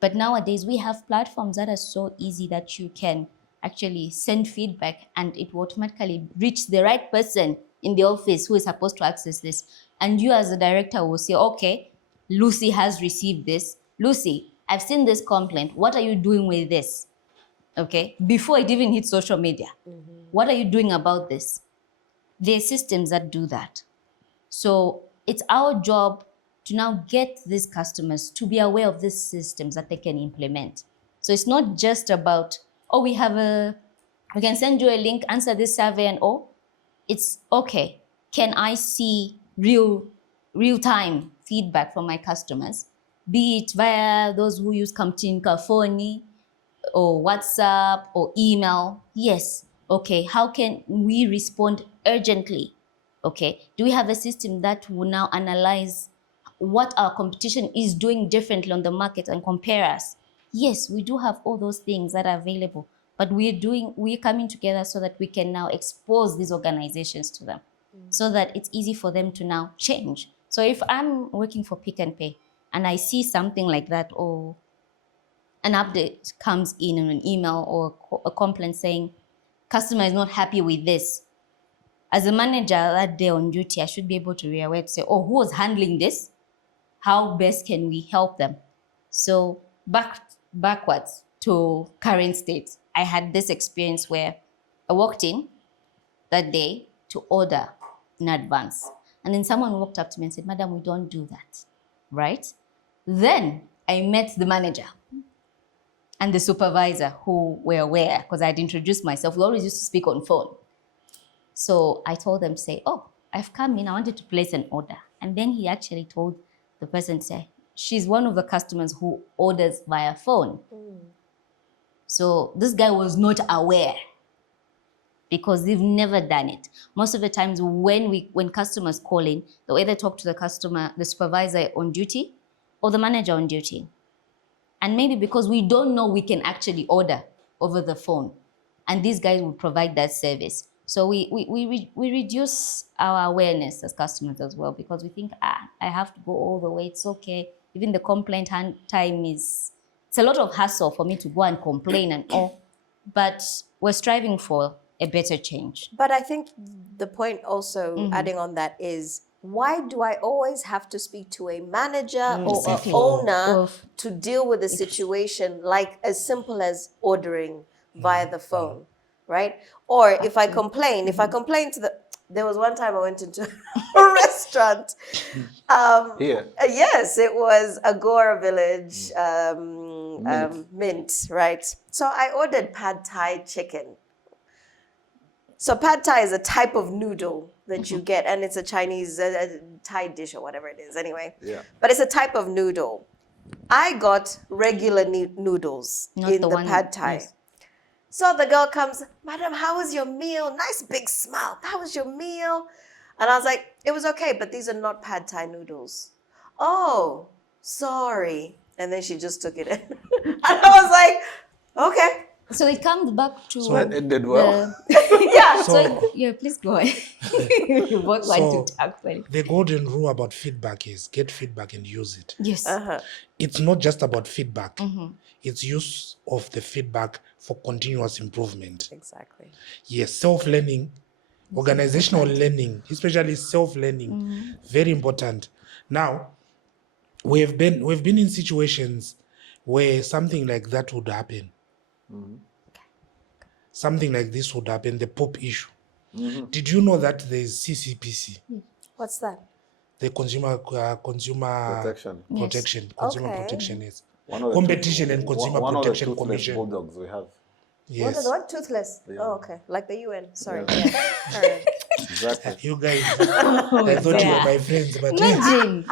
But nowadays we have platforms that are so easy that you can actually send feedback and it will automatically reach the right person in the office who is supposed to access this. And you as a director will say, okay, Lucy has received this. Lucy, I've seen this complaint. What are you doing with this? Okay, before it even hits social media. What are you doing about this? There are systems that do that. So it's our job to now get these customers to be aware of these systems that they can implement. So it's not just about, oh, we can send you a link, answer this survey and all. It's okay, can I see real-time feedback from my customers? Be it via those who use Kamtinka phone or WhatsApp or email. Yes, okay, how can we respond urgently? Okay, do we have a system that will now analyze what our competition is doing differently on the market and compare us? Yes, we do have all those things that are available, but we're coming together so that we can now expose these organizations to them so that it's easy for them to now change. So if I'm working for Pick and Pay and I see something like that, or an update comes in an email or a complaint saying customer is not happy with this, as a manager that day on duty, I should be able to reaware to say, oh, who was handling this? How best can we help them? So backwards to current state, I had this experience where I walked in that day to order in advance. And then someone walked up to me and said, Madam, we don't do that, right? Then I met the manager and the supervisor who were aware because I had introduced myself. We always used to speak on phone. So I told them, say, oh, I've come in, I wanted to place an order. And then he actually told the person, say, she's one of the customers who orders via phone. So this guy was not aware because they've never done it. Most of the times when customers call in, they'll either talk to the customer, the supervisor on duty, or the manager on duty. And maybe because we don't know we can actually order over the phone. And these guys will provide that service. So we reduce our awareness as customers as well because we think, I have to go all the way. It's okay. Even the complaint time it's a lot of hassle for me to go and complain and all. But we're striving for a better change. But I think the point also adding on that is, why do I always have to speak to a manager or an owner to deal with a situation like as simple as ordering via the phone, right? Or if I complain to there was one time I went into a restaurant. Here? Yes, it was Agora Village, Mint, right? So I ordered pad thai chicken. So pad thai is a type of noodle that you get, and it's a Chinese Thai dish or whatever it is anyway. Yeah. But it's a type of noodle. I got regular noodles in the pad thai. Yes. So the girl comes, Madam, how was your meal? Nice big smile. How was your meal? And I was like, it was okay, but these are not pad thai noodles. Oh, sorry. And then she just took it in. And I was like, okay. So it comes back to... So it ended well. Yeah. So please go ahead. You both want to talk. The golden rule about feedback is get feedback and use it. Yes. It's not just about feedback. It's use of the feedback for continuous improvement. Exactly. Yes, self-learning Organizational learning, especially self-learning, very important. Now, we've been in situations where something like that would happen. Something like this would happen, the POP issue. Did you know that there's CCPC? What's that? The consumer Protection. protection, consumer Okay. protection is One of the competition and consumer one of the protection toothless commission. bulldogs we have. What is Yes, what? Toothless. Oh, okay. Like the UN. Sorry. Yeah. Yeah. All right. Exactly. you guys. I thought you were my friends, but Imagine.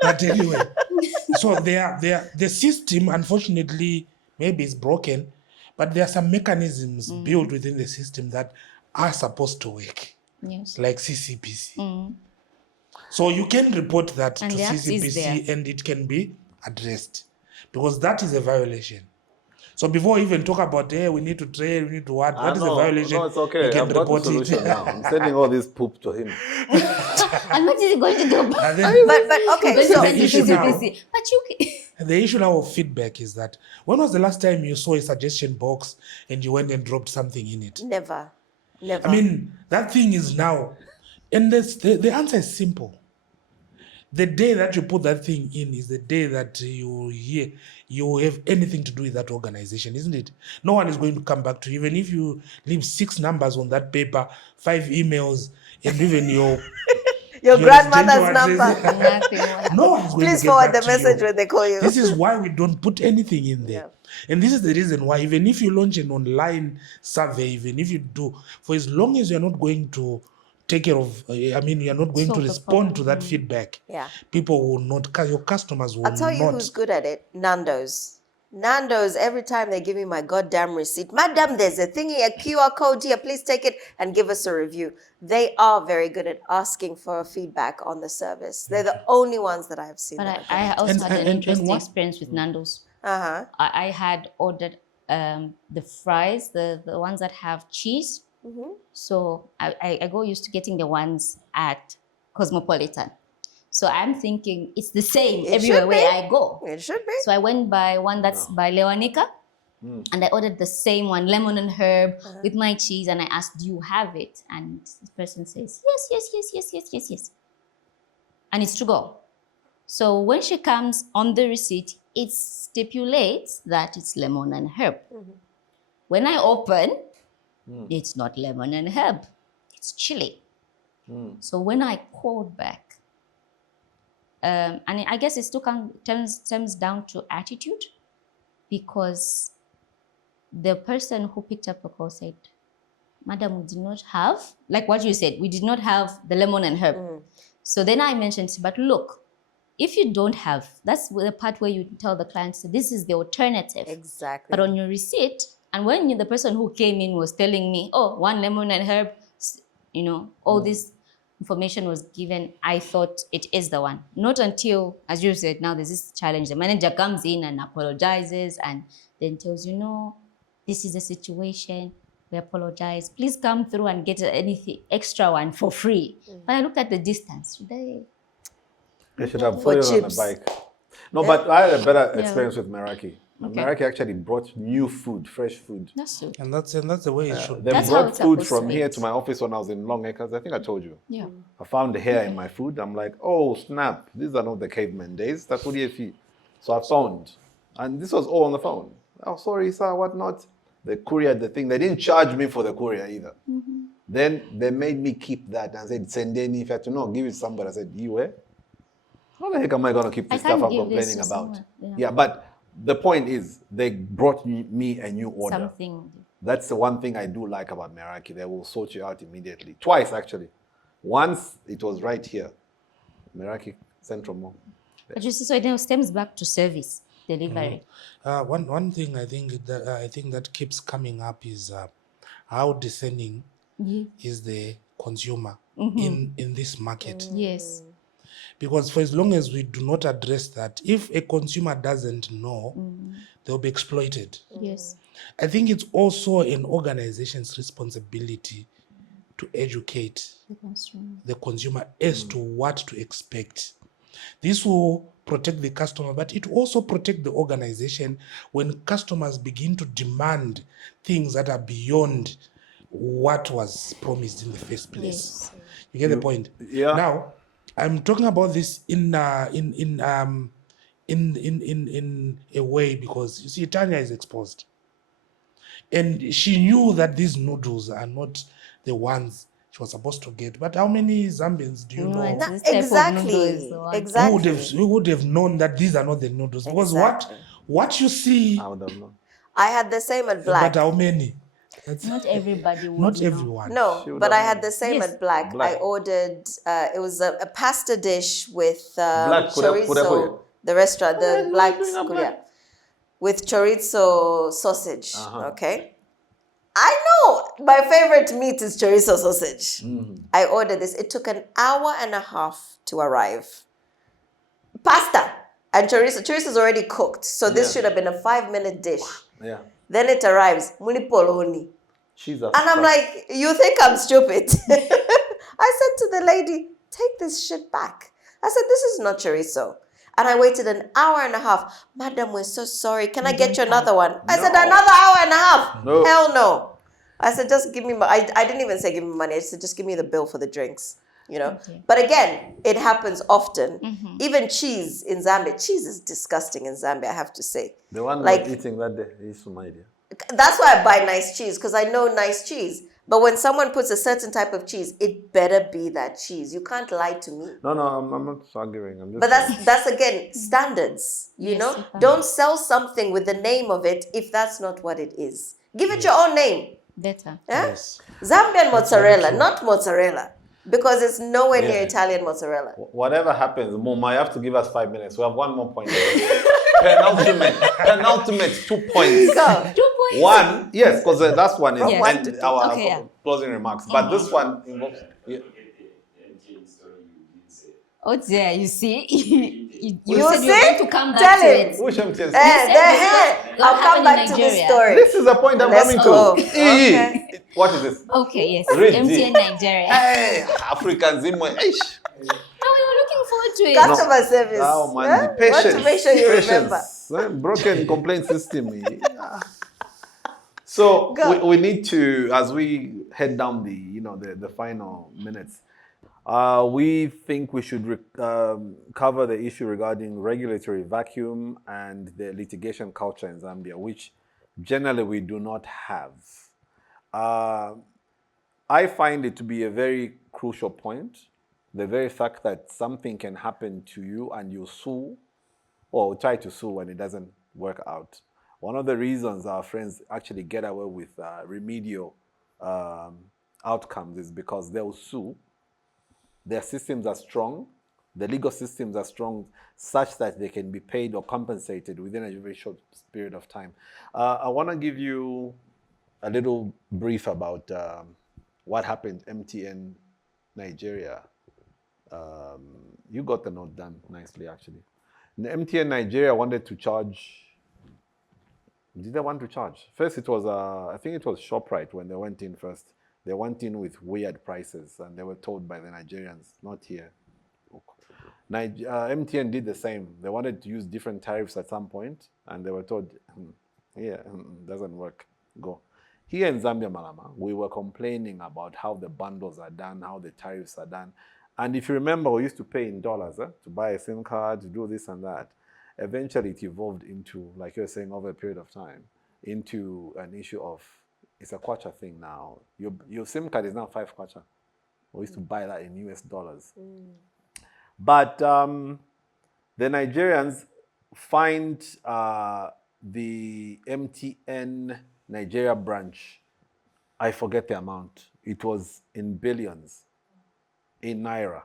but anyway. So the system, unfortunately, maybe it's broken, but there are some mechanisms built within the system that are supposed to work, Yes. like CCPC. So you can report that And to the act is CCPC there. and it can be addressed, because that is a violation. So before we even talk about, hey, we need to train, we need to what, that is a violation. No, it's okay. You can I've got the report solution it. now. I'm sending all this poop to him. And what is he going to do? And then But okay. Going to So send to issue now- CCPC. But you can. the issue now of feedback is that, when was the last time you saw a suggestion box and you went and dropped something in it? never. I mean, that thing is now, and the answer is simple. The day that you put that thing in is the day that you have anything to do with that organization, isn't it? No one is going to come back to you, even if you leave 6 numbers on that paper, 5 emails, and even your grandmother's residential number. address. Nothing. No one is going Please to get forward back the to you. message when they call you. This is why we don't put anything in there. And this is the reason why, even if you launch an online survey, even if you do, for as long as you're not going to take care of, you're not going Solve to the respond to that feedback, Yeah. people will not, your customers will I'll tell you not. who's good at it. Nando's. Nando's, every time they give me my goddamn receipt, madam, there's a thingy, a QR code here, please take it and give us a review. They are very good at asking for feedback on the service. They're the only ones that I have seen. But that are I also And- had an and interesting what- experience with Nando's. Uh-huh. I had ordered the fries, the ones that have cheese. So I go used to getting the ones at Cosmopolitan. So I'm thinking it's the same It everywhere should where be. I go. It should be. So I went by one that's by Lewanika, and I ordered the same one, lemon and herb with my cheese. And I asked, "Do you have it?" And the person says, "Yes." And it's to go. So when she comes on the receipt, it stipulates that it's lemon and herb. When I open, it's not lemon and herb, it's chili. So when I called back, and I guess it still stems down to attitude, because the person who picked up the call said, "Madam, we did not have," like what you said, "we did not have the lemon and herb." So then I mentioned, "But look, if you don't have," that's the part where you tell the client, so this is the alternative. Exactly. But on your receipt, and when the person who came in was telling me, "Oh, 1 lemon and herb," all this information was given, I thought it is the one. Not until, as you said, now there's this challenge. The manager comes in and apologizes and then tells you, "No, this is the situation. We apologize. Please come through and get anything extra one for free." But I looked at the distance. Should I? They should have For put it on a chips. bike. No, but I had a better experience with Meraki. Meraki actually brought new food, fresh food. That's it. And that's the way it should They be. That's how brought it's food supposed from to here be. to my office when I was in Long Acres. I think I told you. Yeah. I found hair in my food. I'm like, oh, snap. These are not the caveman days. That's what you feel. So I phoned. And this was all on the phone. "Oh, sorry, sir, whatnot." They couriered the thing. They didn't charge me for the courier either. Then they made me keep that and said, "Send any." If you had to know, give it to somebody. I said, "You where? How the heck am I going to keep this I can't stuff I'm give this complaining to about?" someone. Yeah, but the point is, they brought me a new order. Something. That's the one thing I do like about Meraki. They will sort you out immediately. Twice, actually. Once, it was right here. Meraki Central Mall. But you see, so it stems back to service delivery. One thing I think that keeps coming up is how discerning is the consumer in this market. Yes. Because for as long as we do not address that, if a consumer doesn't know, they'll be exploited. Yes. I think it's also an organization's responsibility to educate the consumer as to what to expect. This will protect the customer, but it also protect the organization when customers begin to demand things that are beyond what was promised in the first place. Yes. You get the point? Yeah. Now, I'm talking about this in a way because you see, Tanya is exposed, and she knew that these noodles are not the ones she was supposed to get. But how many Zambians do you No, know it's this type of noodle is Exactly. the one. Exactly. who would have known that these are not the noodles? Because Exactly. what you see, I would have known. I had the same at Black. but how many? That's Not everybody would not know. everyone. No, She would but have I had known. the same Yes. at Black. Black. I ordered, it was a pasta dish with Black, chorizo, kure. the restaurant, What are the you Black doing at school, Black? yeah, with chorizo sausage, Uh-huh. okay? I know my favorite meat is chorizo sausage. I ordered this. It took an hour and a half to arrive. Pasta and chorizo. Chorizo is already cooked, so this Yeah. should have been a 5-minute dish. Yeah. Then it arrives, muli poloni. She's a And I'm like, you think I'm stupid? I said to the lady, take this shit back. I said, this is not chorizo. And I waited an hour and a half. Madam, we're so sorry. Can I get you another one? I said, No. another hour and a half? No. Hell no. I said, just give me I didn't even say give me money. I said, just give me the bill for the drinks. You know? Okay. But again, it happens often. Even cheese in Zambia. Cheese is disgusting in Zambia, I have to say. the one like- like eating that day is Somalia. That's why I buy nice cheese, because I know nice cheese. But when someone puts a certain type of cheese, it better be that cheese. You can't lie to me. No, I'm not arguing. I'm just. But that's again standards. You Yes, know, you can. don't sell something with the name of it if that's not what it is. Give it your own name. Better. Eh? Yes. Zambian mozzarella, not mozzarella, because it's nowhere near Yeah. Italian mozzarella. Whatever happens, Moma, you have to give us 5 minutes. We have one more point. penultimate 2 points. Go. 2 points. One, yes, because that's one is Yes. and our Okay, yeah. closing remarks. But this one involves. Yeah. Oh dear, you see? you You said you were see? going to come back Tell to him. it. Which MTN? Eh, said there, what I'll come happened in back to this Nigeria. story. This is the point I'm Let's coming go. to. Okay. What is this? Okay, yes. Read MTN it. Nigeria. Hey, Africans in my. Eish. No, we were looking forward to it. Customer service. Oh man, eh? the patience. Want to make sure you remember. Broken complaint system. Yeah. So Go. we need to, as we head down the final minutes, we think we should cover the issue regarding regulatory vacuum and the litigation culture in Zambia, which generally we do not have. I find it to be a very crucial point. The very fact that something can happen to you and you sue, or try to sue when it doesn't work out. One of the reasons our friends actually get away with remedial outcomes is because they'll sue. Their systems are strong. The legal systems are strong such that they can be paid or compensated within a very short period of time. I want to give you a little brief about what happened MTN Nigeria. You got the note done nicely, actually. The MTN Nigeria wanted to charge. Did they want to charge? First, it was, I think it was ShopRite when they went in first. They went in with weird prices and they were told by the Nigerians, not here. MTN did the same. They wanted to use different tariffs at some point and they were told, doesn't work, go. Here in Zambia, Malama, we were complaining about how the bundles are done, how the tariffs are done. And if you remember, we used to pay in dollars to buy a SIM card, to do this and that. Eventually, it evolved into, like you were saying, over a period of time, into an issue of, it's a kwacha thing now. Your SIM card is now 5 kwacha. We used to buy that in US dollars. But the Nigerians find the MTN Nigeria branch, I forget the amount. It was in billions. In Naira.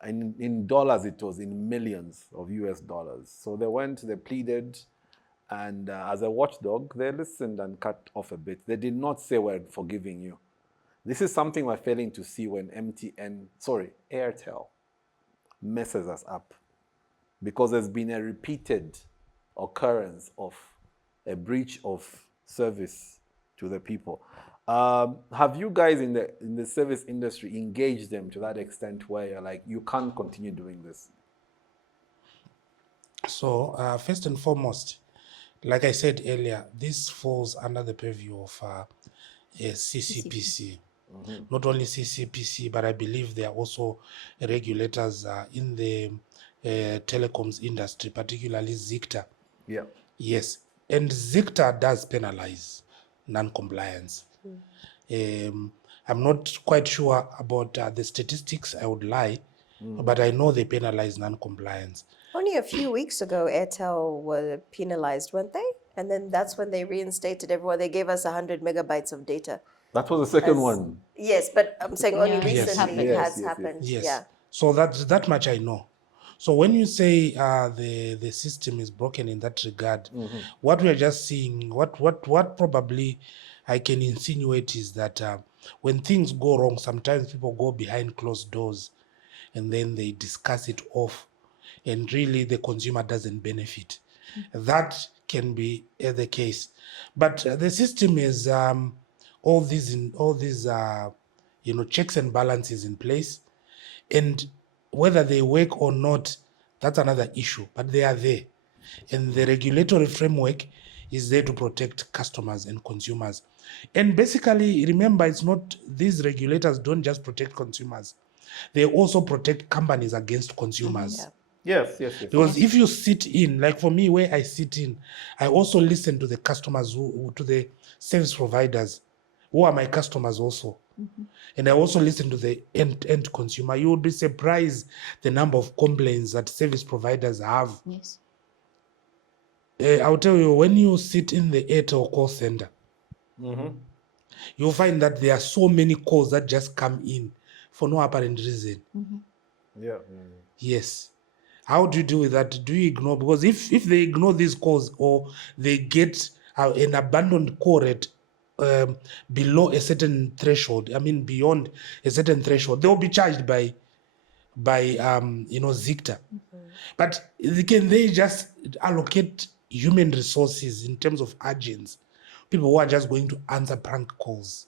And in dollars, it was in millions of US dollars. So they went, they pleaded, and as a watchdog, they listened and cut off a bit. They did not say, we're forgiving you. This is something we're failing to see when Airtel messes us up. Because there's been a repeated occurrence of a breach of service to the people. Have you guys in the service industry engaged them to that extent where you're like, you can't continue doing this? So, first and foremost, like I said earlier, this falls under the purview of CCPC. Not only CCPC, but I believe there are also regulators in the telecoms industry, particularly ZICTA. Yeah. Yes, and ZICTA does penalize non-compliance. I'm not quite sure about the statistics, I would lie, but I know they penalize non-compliance. Only a few weeks ago, Airtel were penalized, weren't they? And then that's when they reinstated everyone. They gave us 100 megabytes of data. That was the second one. Yes, but I'm saying only Yeah, Yes. recently it Yes, has yes, yes. happened. Yes. Yeah. So that much I know. So when you say the system is broken in that regard, what we are just seeing, what probably I can insinuate is that when things go wrong, sometimes people go behind closed doors and then they discuss it off, and really the consumer doesn't benefit. That can be the case, but the system is all these checks and balances in place, and whether they work or not, that's another issue, but they are there. And the regulatory framework is there to protect customers and consumers. And basically, remember, it's not, these regulators don't just protect consumers, they also protect companies against consumers. Yeah. Yes, yes, yes. Because if you sit in, like for me, where I sit in, I also listen to the customers, to the service providers, who are my customers also. And I also listen to the end consumer. You would be surprised the number of complaints that service providers have. Yes. I'll tell you, when you sit in the Airtel call center, you'll find that there are so many calls that just come in for no apparent reason. Yeah. Yes. How do you deal with that? Do you ignore? Because if they ignore these calls, or they get an abandoned call rate below a certain threshold, I mean beyond a certain threshold, they will be charged by ZICTA. But can they just allocate human resources in terms of agents, people who are just going to answer prank calls?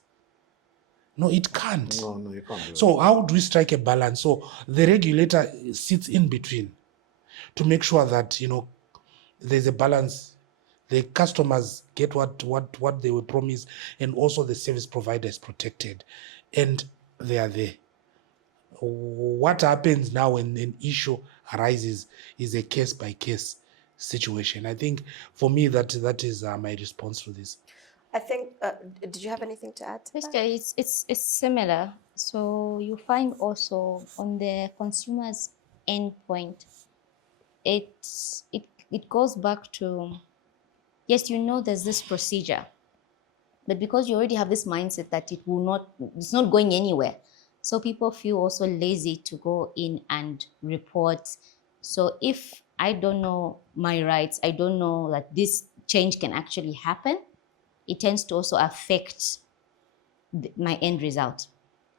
No, it can't. No, you can't do So how do we strike a balance? So the regulator sits in between to make sure that there's a balance. The customers get what they were promised, and also the service provider is protected, and they are there. What happens now when an issue arises is a case by case situation. I think for me that is my response to this. I think, did you have anything to add to Yes, that? it's similar. So you find also on the consumer's endpoint, it goes back to, yes, there's this procedure, but because you already have this mindset that it's not going anywhere, so people feel also lazy to go in and report. So if I don't know my rights, I don't know that this change can actually happen, it tends to also affect my end result.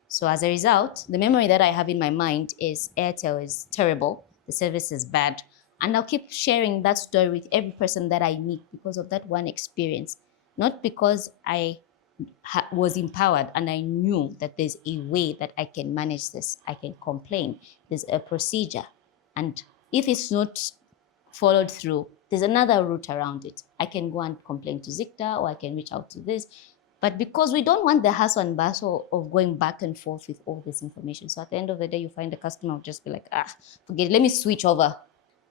So as a result, the memory that I have in my mind is Airtel is terrible, the service is bad, and I'll keep sharing that story with every person that I meet because of that one experience, not because I was empowered and I knew that there's a way that I can manage this. I can complain. There's a procedure, and if it's not followed through, there's another route around it. I can go and complain to ZICTA, or I can reach out to this. But because we don't want the hassle and bustle of going back and forth with all this information, so at the end of the day, you find the customer will just be like, forget it, let me switch over,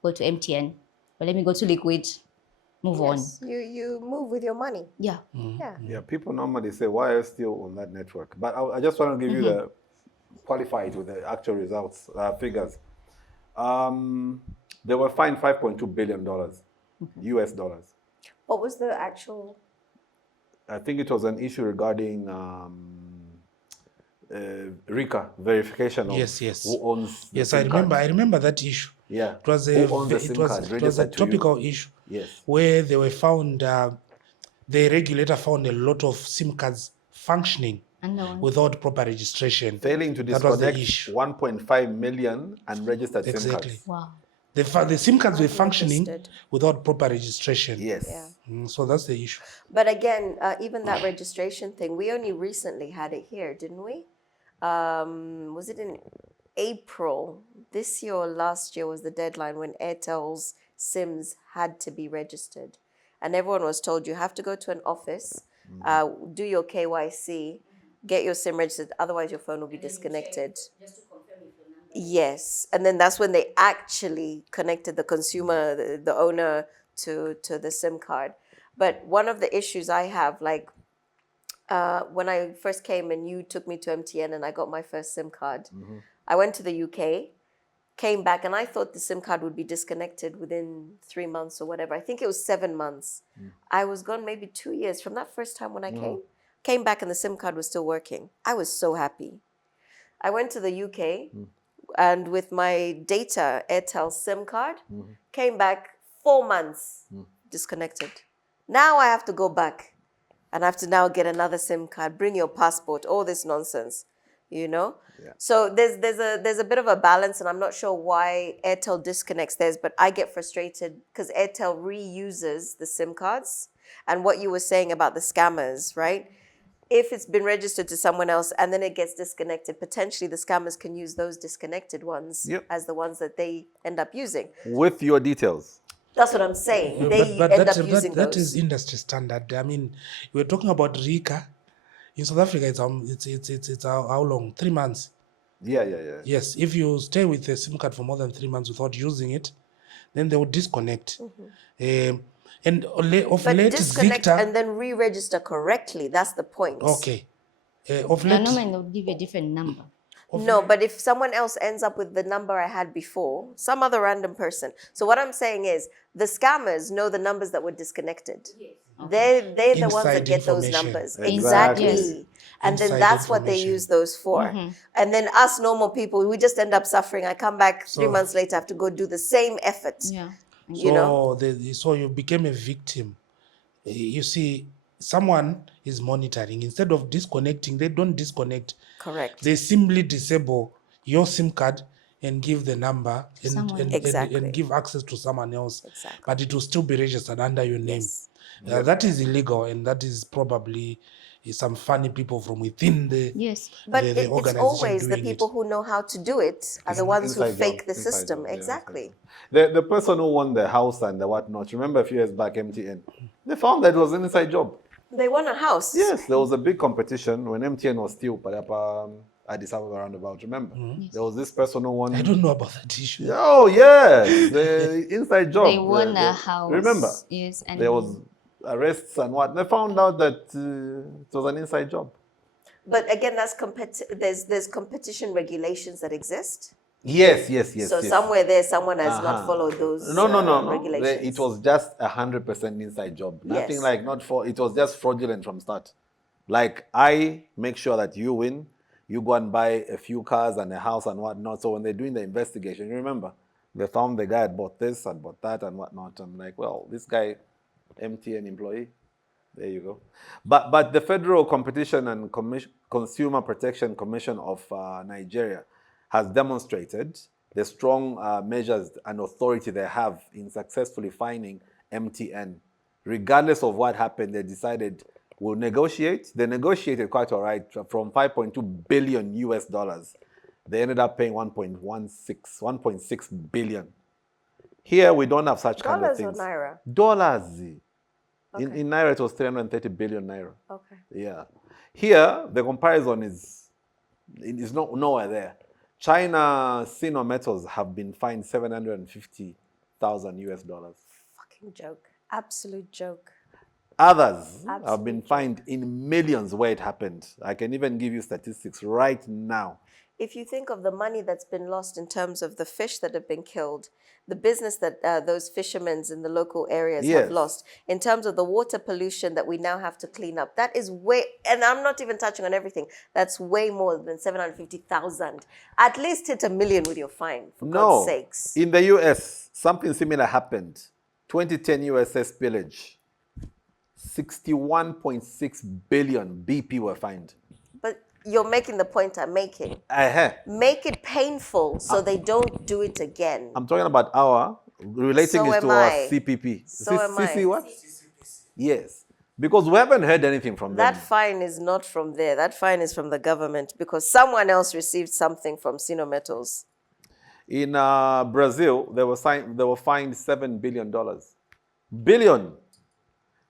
go to MTN, or let me go to Liquid, move on. You move with your money. Yeah. Yeah, people normally say, why are you still on that network? But I just want to give you the qualified with the actual results, figures. They were fined $5.2 billion, US dollars. What was the actual? I think it was an issue regarding RICA verification of Yes. who owns the Yes, SIM card. I remember that issue. Yeah. It was Who owns the SIM card a registered to you? topical issue. Yes. Where they were found, the regulator found a lot of SIM cards functioning without proper registration. Failing to That was the disconnect issue. 1.5 million unregistered SIM Exactly. cards. Wow. The SIM cards were functioning Unregistered. without proper registration. Yes. Yeah. So that's the issue. But again, even that registration thing, we only recently had it here, didn't we? Was it in April this year or last year was the deadline when Airtel's SIMs had to be registered? And everyone was told you have to go to an office do your KYC, get your SIM registered, otherwise your phone will be disconnected. Yes, and then that's when they actually connected the consumer, the owner, to the SIM card. But one of the issues I have, like when I first came and you took me to MTN and I got my first SIM card, I went to the UK, came back, and I thought the SIM card would be disconnected within 3 months or whatever. I think it was 7 months. I was gone maybe 2 years from that first time when I came back and the SIM card was still working. I was so happy. I went to the UK and with my data Airtel SIM card, came back 4 months disconnected. Now I have to go back and I have to now get another SIM card, bring your passport, all this nonsense, you know? Yeah. So there's a bit of a balance, and I'm not sure why Airtel disconnects theirs, but I get frustrated because Airtel reuses the SIM cards. And what you were saying about the scammers, right? If it's been registered to someone else and then it gets disconnected, potentially the scammers can use those disconnected ones as the ones that they end up using. With your details. That's what I'm saying. They end up using that those. is industry standard. I mean, we're talking about RICA. In South Africa, it's how long? 3 months. Yeah. Yes, if you stay with a SIM card for more than 3 months without using it, then they will disconnect. And of But late, disconnect Victor, and then re-register correctly. That's the point. okay. Of late, Normally they'll give you a different number. No, but if someone else ends up with the number I had before, some other random person. So what I'm saying is the scammers know the numbers that were disconnected. Yes. They're the ones that get those numbers. Exactly. Exactly. And then Inside that's what they information. use those for. And then us normal people, we just end up suffering. I come back 3 months later, I have to go do the same effort. Yeah. You know? So you became a victim. You see, someone is monitoring. Instead of disconnecting, they don't disconnect. Correct. They simply disable your SIM card and give the number and Exactly. give access to someone else. Exactly. But it will still be registered under your name. Yes. That is illegal, and that is probably some funny people from within the But the it's organization always the doing people it. who know how to do it are the ones who Inside fake job, the inside system. job, yeah, Exactly. The person who won the house and the whatnot, remember a few years back, MTN, they found that it was an inside job. They won a house. Yes, there was a big competition when MTN was still Addis Ababa roundabout, remember? There was this person who won. I don't know about that issue. Oh, yes, the inside job. They won a house. Remember? Yes. And there was arrests and what. They found out that it was an inside job. But again, that's there's competition regulations that exist. Yes. So somewhere there, someone has not followed those No. regulations. It was just 100% inside job. Nothing Yes. like it was just fraudulent from start. Like I make sure that you win, you go and buy a few cars and a house and whatnot. So when they're doing the investigation, you remember, they found the guy had bought this and bought that and whatnot. I'm like, well, this guy, MTN employee. There you go. But the Federal Competition and Consumer Protection Commission of Nigeria has demonstrated the strong measures and authority they have in successfully fining MTN. Regardless of what happened, they decided we'll negotiate. They negotiated quite all right from 5.2 billion US dollars. They ended up paying 1.6 billion. Here we don't have such kind of things. Dollars or naira? Dollars. Okay. In naira, it was 330 billion naira. Okay. Yeah. Here, the comparison is nowhere there. China Sino Metals have been fined 750,000 US dollars. Fucking joke. Absolute joke. Others have Absolute been fined in millions where it happened. I can even give you statistics right now. If you think of the money that's been lost in terms of the fish that have been killed, the business that those fishermen in the local areas Yes. have lost, in terms of the water pollution that we now have to clean up, that is way, and I'm not even touching on everything, that's way more than 750,000. At least hit 1 million with your fine, for God's sakes. In the US, something similar happened. 2010 USS Pillage. 61.6 billion BP were fined. But you're making the point I'm making. Uh-huh. Make it painful so they don't do it again. I'm talking about relating So this am to our I. CPP. So am I. CC what? Yes. Because we haven't heard anything from That them. fine is not from there. That fine is from the government because someone else received something from Sino Metals. In Brazil, they were fined $7 billion. Billion.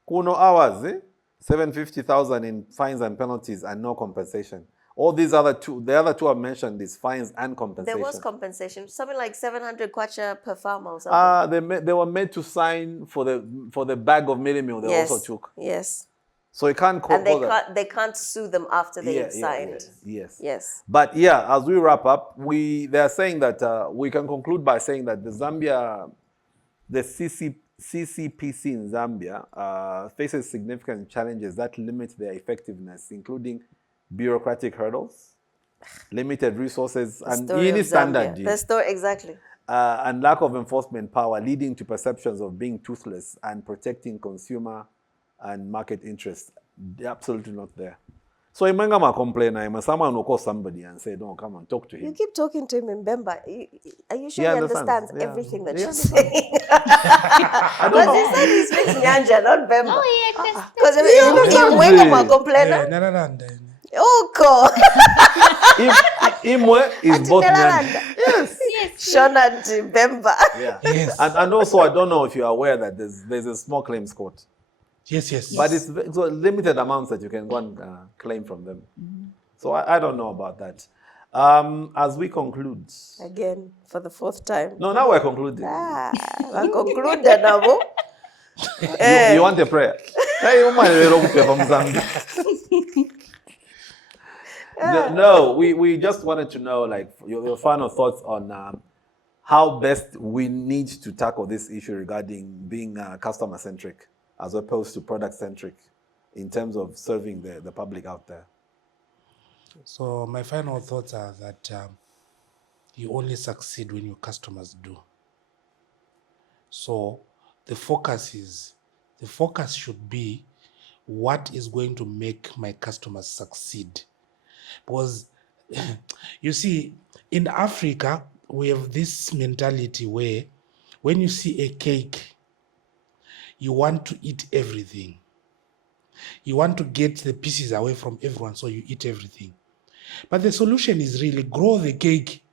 Kuno hours, 750,000 in fines and penalties and no compensation. All these other two, the other two I've mentioned is fines and compensation. There was compensation, something like 700 kwacha per farmer or something. They were made to sign for the bag of mealie meal they also took. Yes. So you can't call And they can't sue them after they've signed. Yes. But yeah, as we wrap up, they are saying that we can conclude by saying that the CCPC in Zambia faces significant challenges that limit their effectiveness, including bureaucratic hurdles, limited resources, and the story exactly. And lack of enforcement power, leading to perceptions of being toothless and protecting consumer and market interests. They're absolutely not there. So Imangama complain, someone will call somebody and say, "No, come and talk to him." You keep talking to him in Bemba. Are you sure he understands everything that you're saying? Because he said he speaks Nyanja, not Bemba. Oh, yeah, because Mwiko complain. Oh, God. Imwe is both Nyanja. Yes. Shona and Bemba. Yeah. Yes. And also, I don't know if you're aware that there's a small claims court. Yes. But it's limited amounts that you can go and claim from them. Mm-hmm. So I don't know about that. As we conclude. Again, for the fourth time. No, now we're concluding. I conclude now. You want a prayer? No, we just wanted to know, like, your final thoughts on how best we need to tackle this issue regarding being customer-centric as opposed to product-centric in terms of serving the public out there. So my final thoughts are that you only succeed when your customers do. So the focus should be what is going to make my customers succeed. Because you see, in Africa, we have this mentality where when you see a cake, you want to eat everything. You want to get the pieces away from everyone, so you eat everything. But the solution is really grow the cake.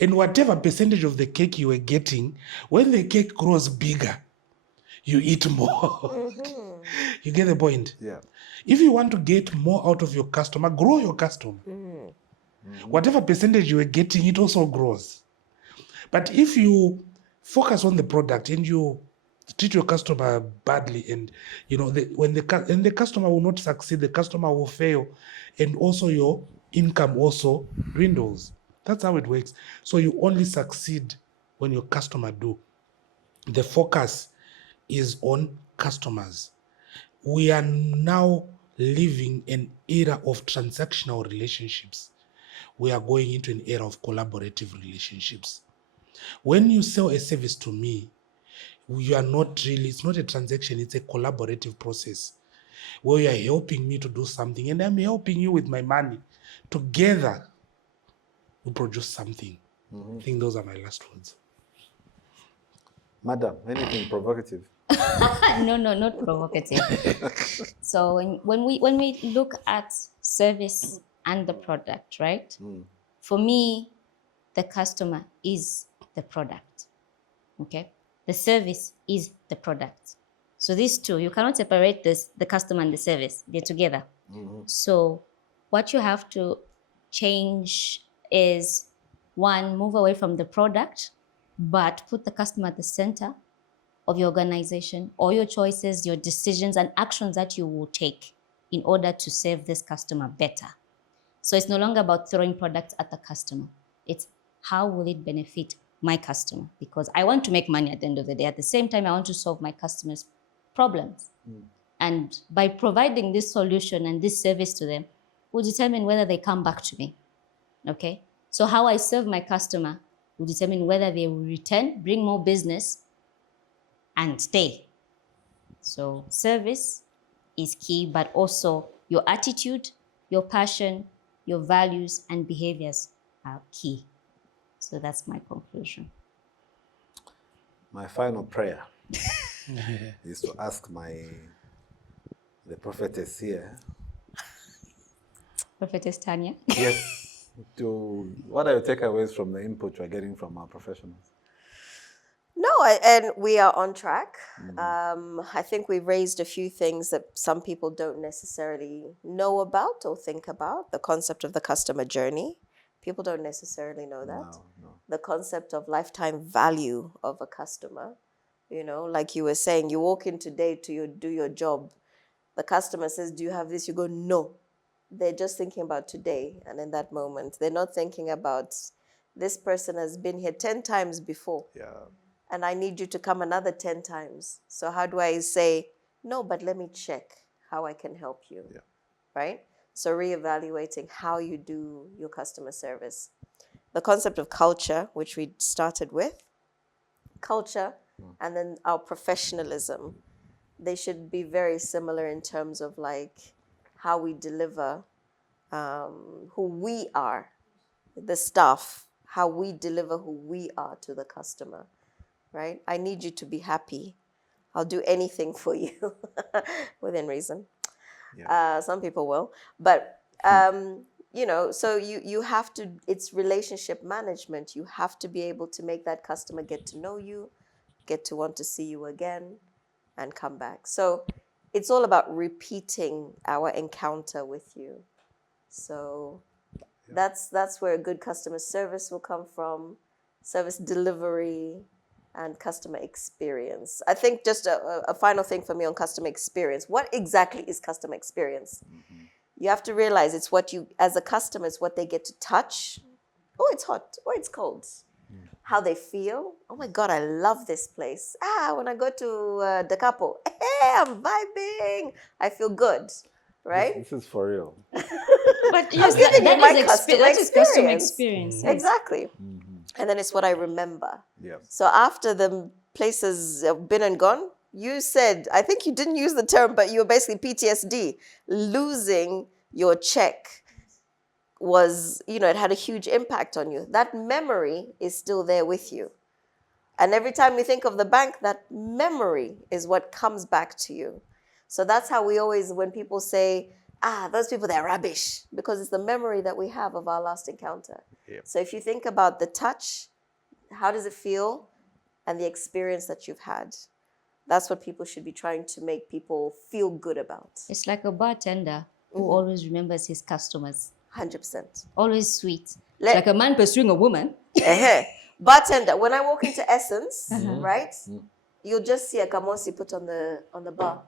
And whatever percentage of the cake you are getting, when the cake grows bigger, you eat more. Mm-hmm. You get the point? Yeah. If you want to get more out of your customer, grow your customer. Mm-hmm. Whatever percentage you are getting, it also grows. But if you focus on the product and you treat your customer badly, and when the customer will not succeed, the customer will fail, and also your income also dwindles. That's how it works. So you only succeed when your customer do. The focus is on customers. We are now living an era of transactional relationships. We are going into an era of collaborative relationships. When you sell a service to me, you are not really, it's not a transaction, it's a collaborative process where you are helping me to do something and I'm helping you with my money. Together, we produce something. Mm-hmm. I think those are my last words. Madam, anything provocative? No, not provocative. So when we look at service and the product, right? For me, the customer is the product. Okay? The service is the product. So these two, you cannot separate the customer and the service. They're together. Mm-hmm. So what you have to change is, one, move away from the product, but put the customer at the center of your organization, all your choices, your decisions, and actions that you will take in order to serve this customer better. So it's no longer about throwing products at the customer. It's how will it benefit my customer? Because I want to make money at the end of the day. At the same time, I want to solve my customers' problems. And by providing this solution and this service to them will determine whether they come back to me. Okay? So how I serve my customer will determine whether they will return, bring more business, and stay. So service is key, but also your attitude, your passion, your values, and behaviors are key. So that's my conclusion. My final prayer is to ask the prophetess here. Prophetess Tanya. Yes. What are your takeaways from the input you're getting from our professionals? No, and we are on track. I think we've raised a few things that some people don't necessarily know about or think about. The concept of the customer journey. People don't necessarily know that. No. The concept of lifetime value of a customer. You know, like you were saying, you walk in today to do your job. The customer says, do you have this? You go, no. They're just thinking about today and in that moment. They're not thinking about this person has been here 10 times before. Yeah. And I need you to come another 10 times. So how do I say, no, but let me check how I can help you, right? So reevaluating how you do your customer service. The concept of culture, which we started with, culture, and then our professionalism. They should be very similar in terms of like how we deliver, who we are, the staff, how we deliver who we are to the customer. Right? I need you to be happy. I'll do anything for you within reason. Yeah. Some people will, but you know, so you have to, it's relationship management. You have to be able to make that customer get to know you, get to want to see you again and come back. So it's all about repeating our encounter with you. So that's where good customer service will come from, service delivery, and customer experience. I think just a final thing for me on customer experience. What exactly is customer experience? You have to realize it's what you, as a customer, it's what they get to touch. Oh, it's hot. Oh, it's cold. How they feel. Oh my God, I love this place. When I go to Da Capo, hey, I'm vibing. I feel good, right? This is for real. But yes, giving you my that is customer that is customer experience. experience. Yes. Exactly. And then it's what I remember. Yeah. So after the places have been and gone, you said, I think you didn't use the term, but you were basically PTSD. Losing your check was, you know, it had a huge impact on you. That memory is still there with you. And every time you think of the bank, that memory is what comes back to you. So that's how we always, when people say, those people, they're rubbish, because it's the memory that we have of our last encounter. Yep. So if you think about the touch, how does it feel, and the experience that you've had, that's what people should be trying to make people feel good about. It's like a bartender who always remembers his customers. 100%. Always sweet. It's like a man pursuing a woman. Bartender, when I walk into Essence, right, you'll just see a kamosi put on the bar.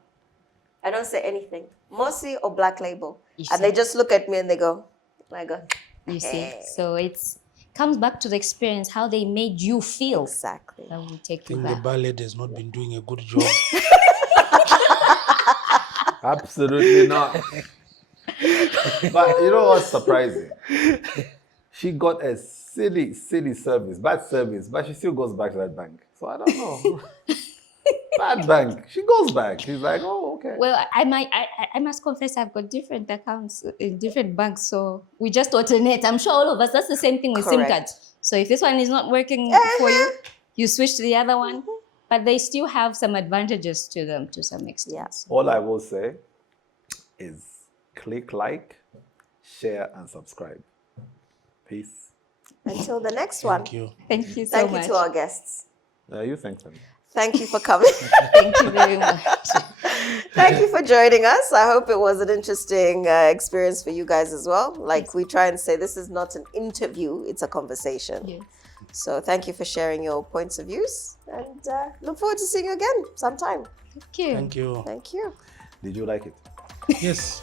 I don't say anything. Mosi or Black Label. And they just look at me and they go, my God. You see? So it's comes back to the experience, how they made you feel. Exactly. That will take I you think the back. bar lady has not been doing a good job. Absolutely not. But you know what's surprising? She got a silly service, bad service, but she still goes back to that bank. So I don't know. Bad bank. She goes back. She's like, oh, okay. Well, I must confess, I've got different accounts in different banks, so we just alternate. I'm sure all of us, that's the same thing with SIM Correct. cards. So if this one is not working for you, you switch to the other one. But they still have some advantages to them to some extent. Yeah. All I will say is click like, share, and subscribe. Peace. Until the next one. Thank you. Thank you so Thank much. you to our guests. You thank them. Thank you for coming. Thank you very much. Thank you for joining us. I hope it was an interesting experience for you guys as well. Like we try and say, this is not an interview, it's a conversation. Yes. So thank you for sharing your points of views, and look forward to seeing you again sometime. Thank you. Thank you. Thank you. Did you like it? Yes.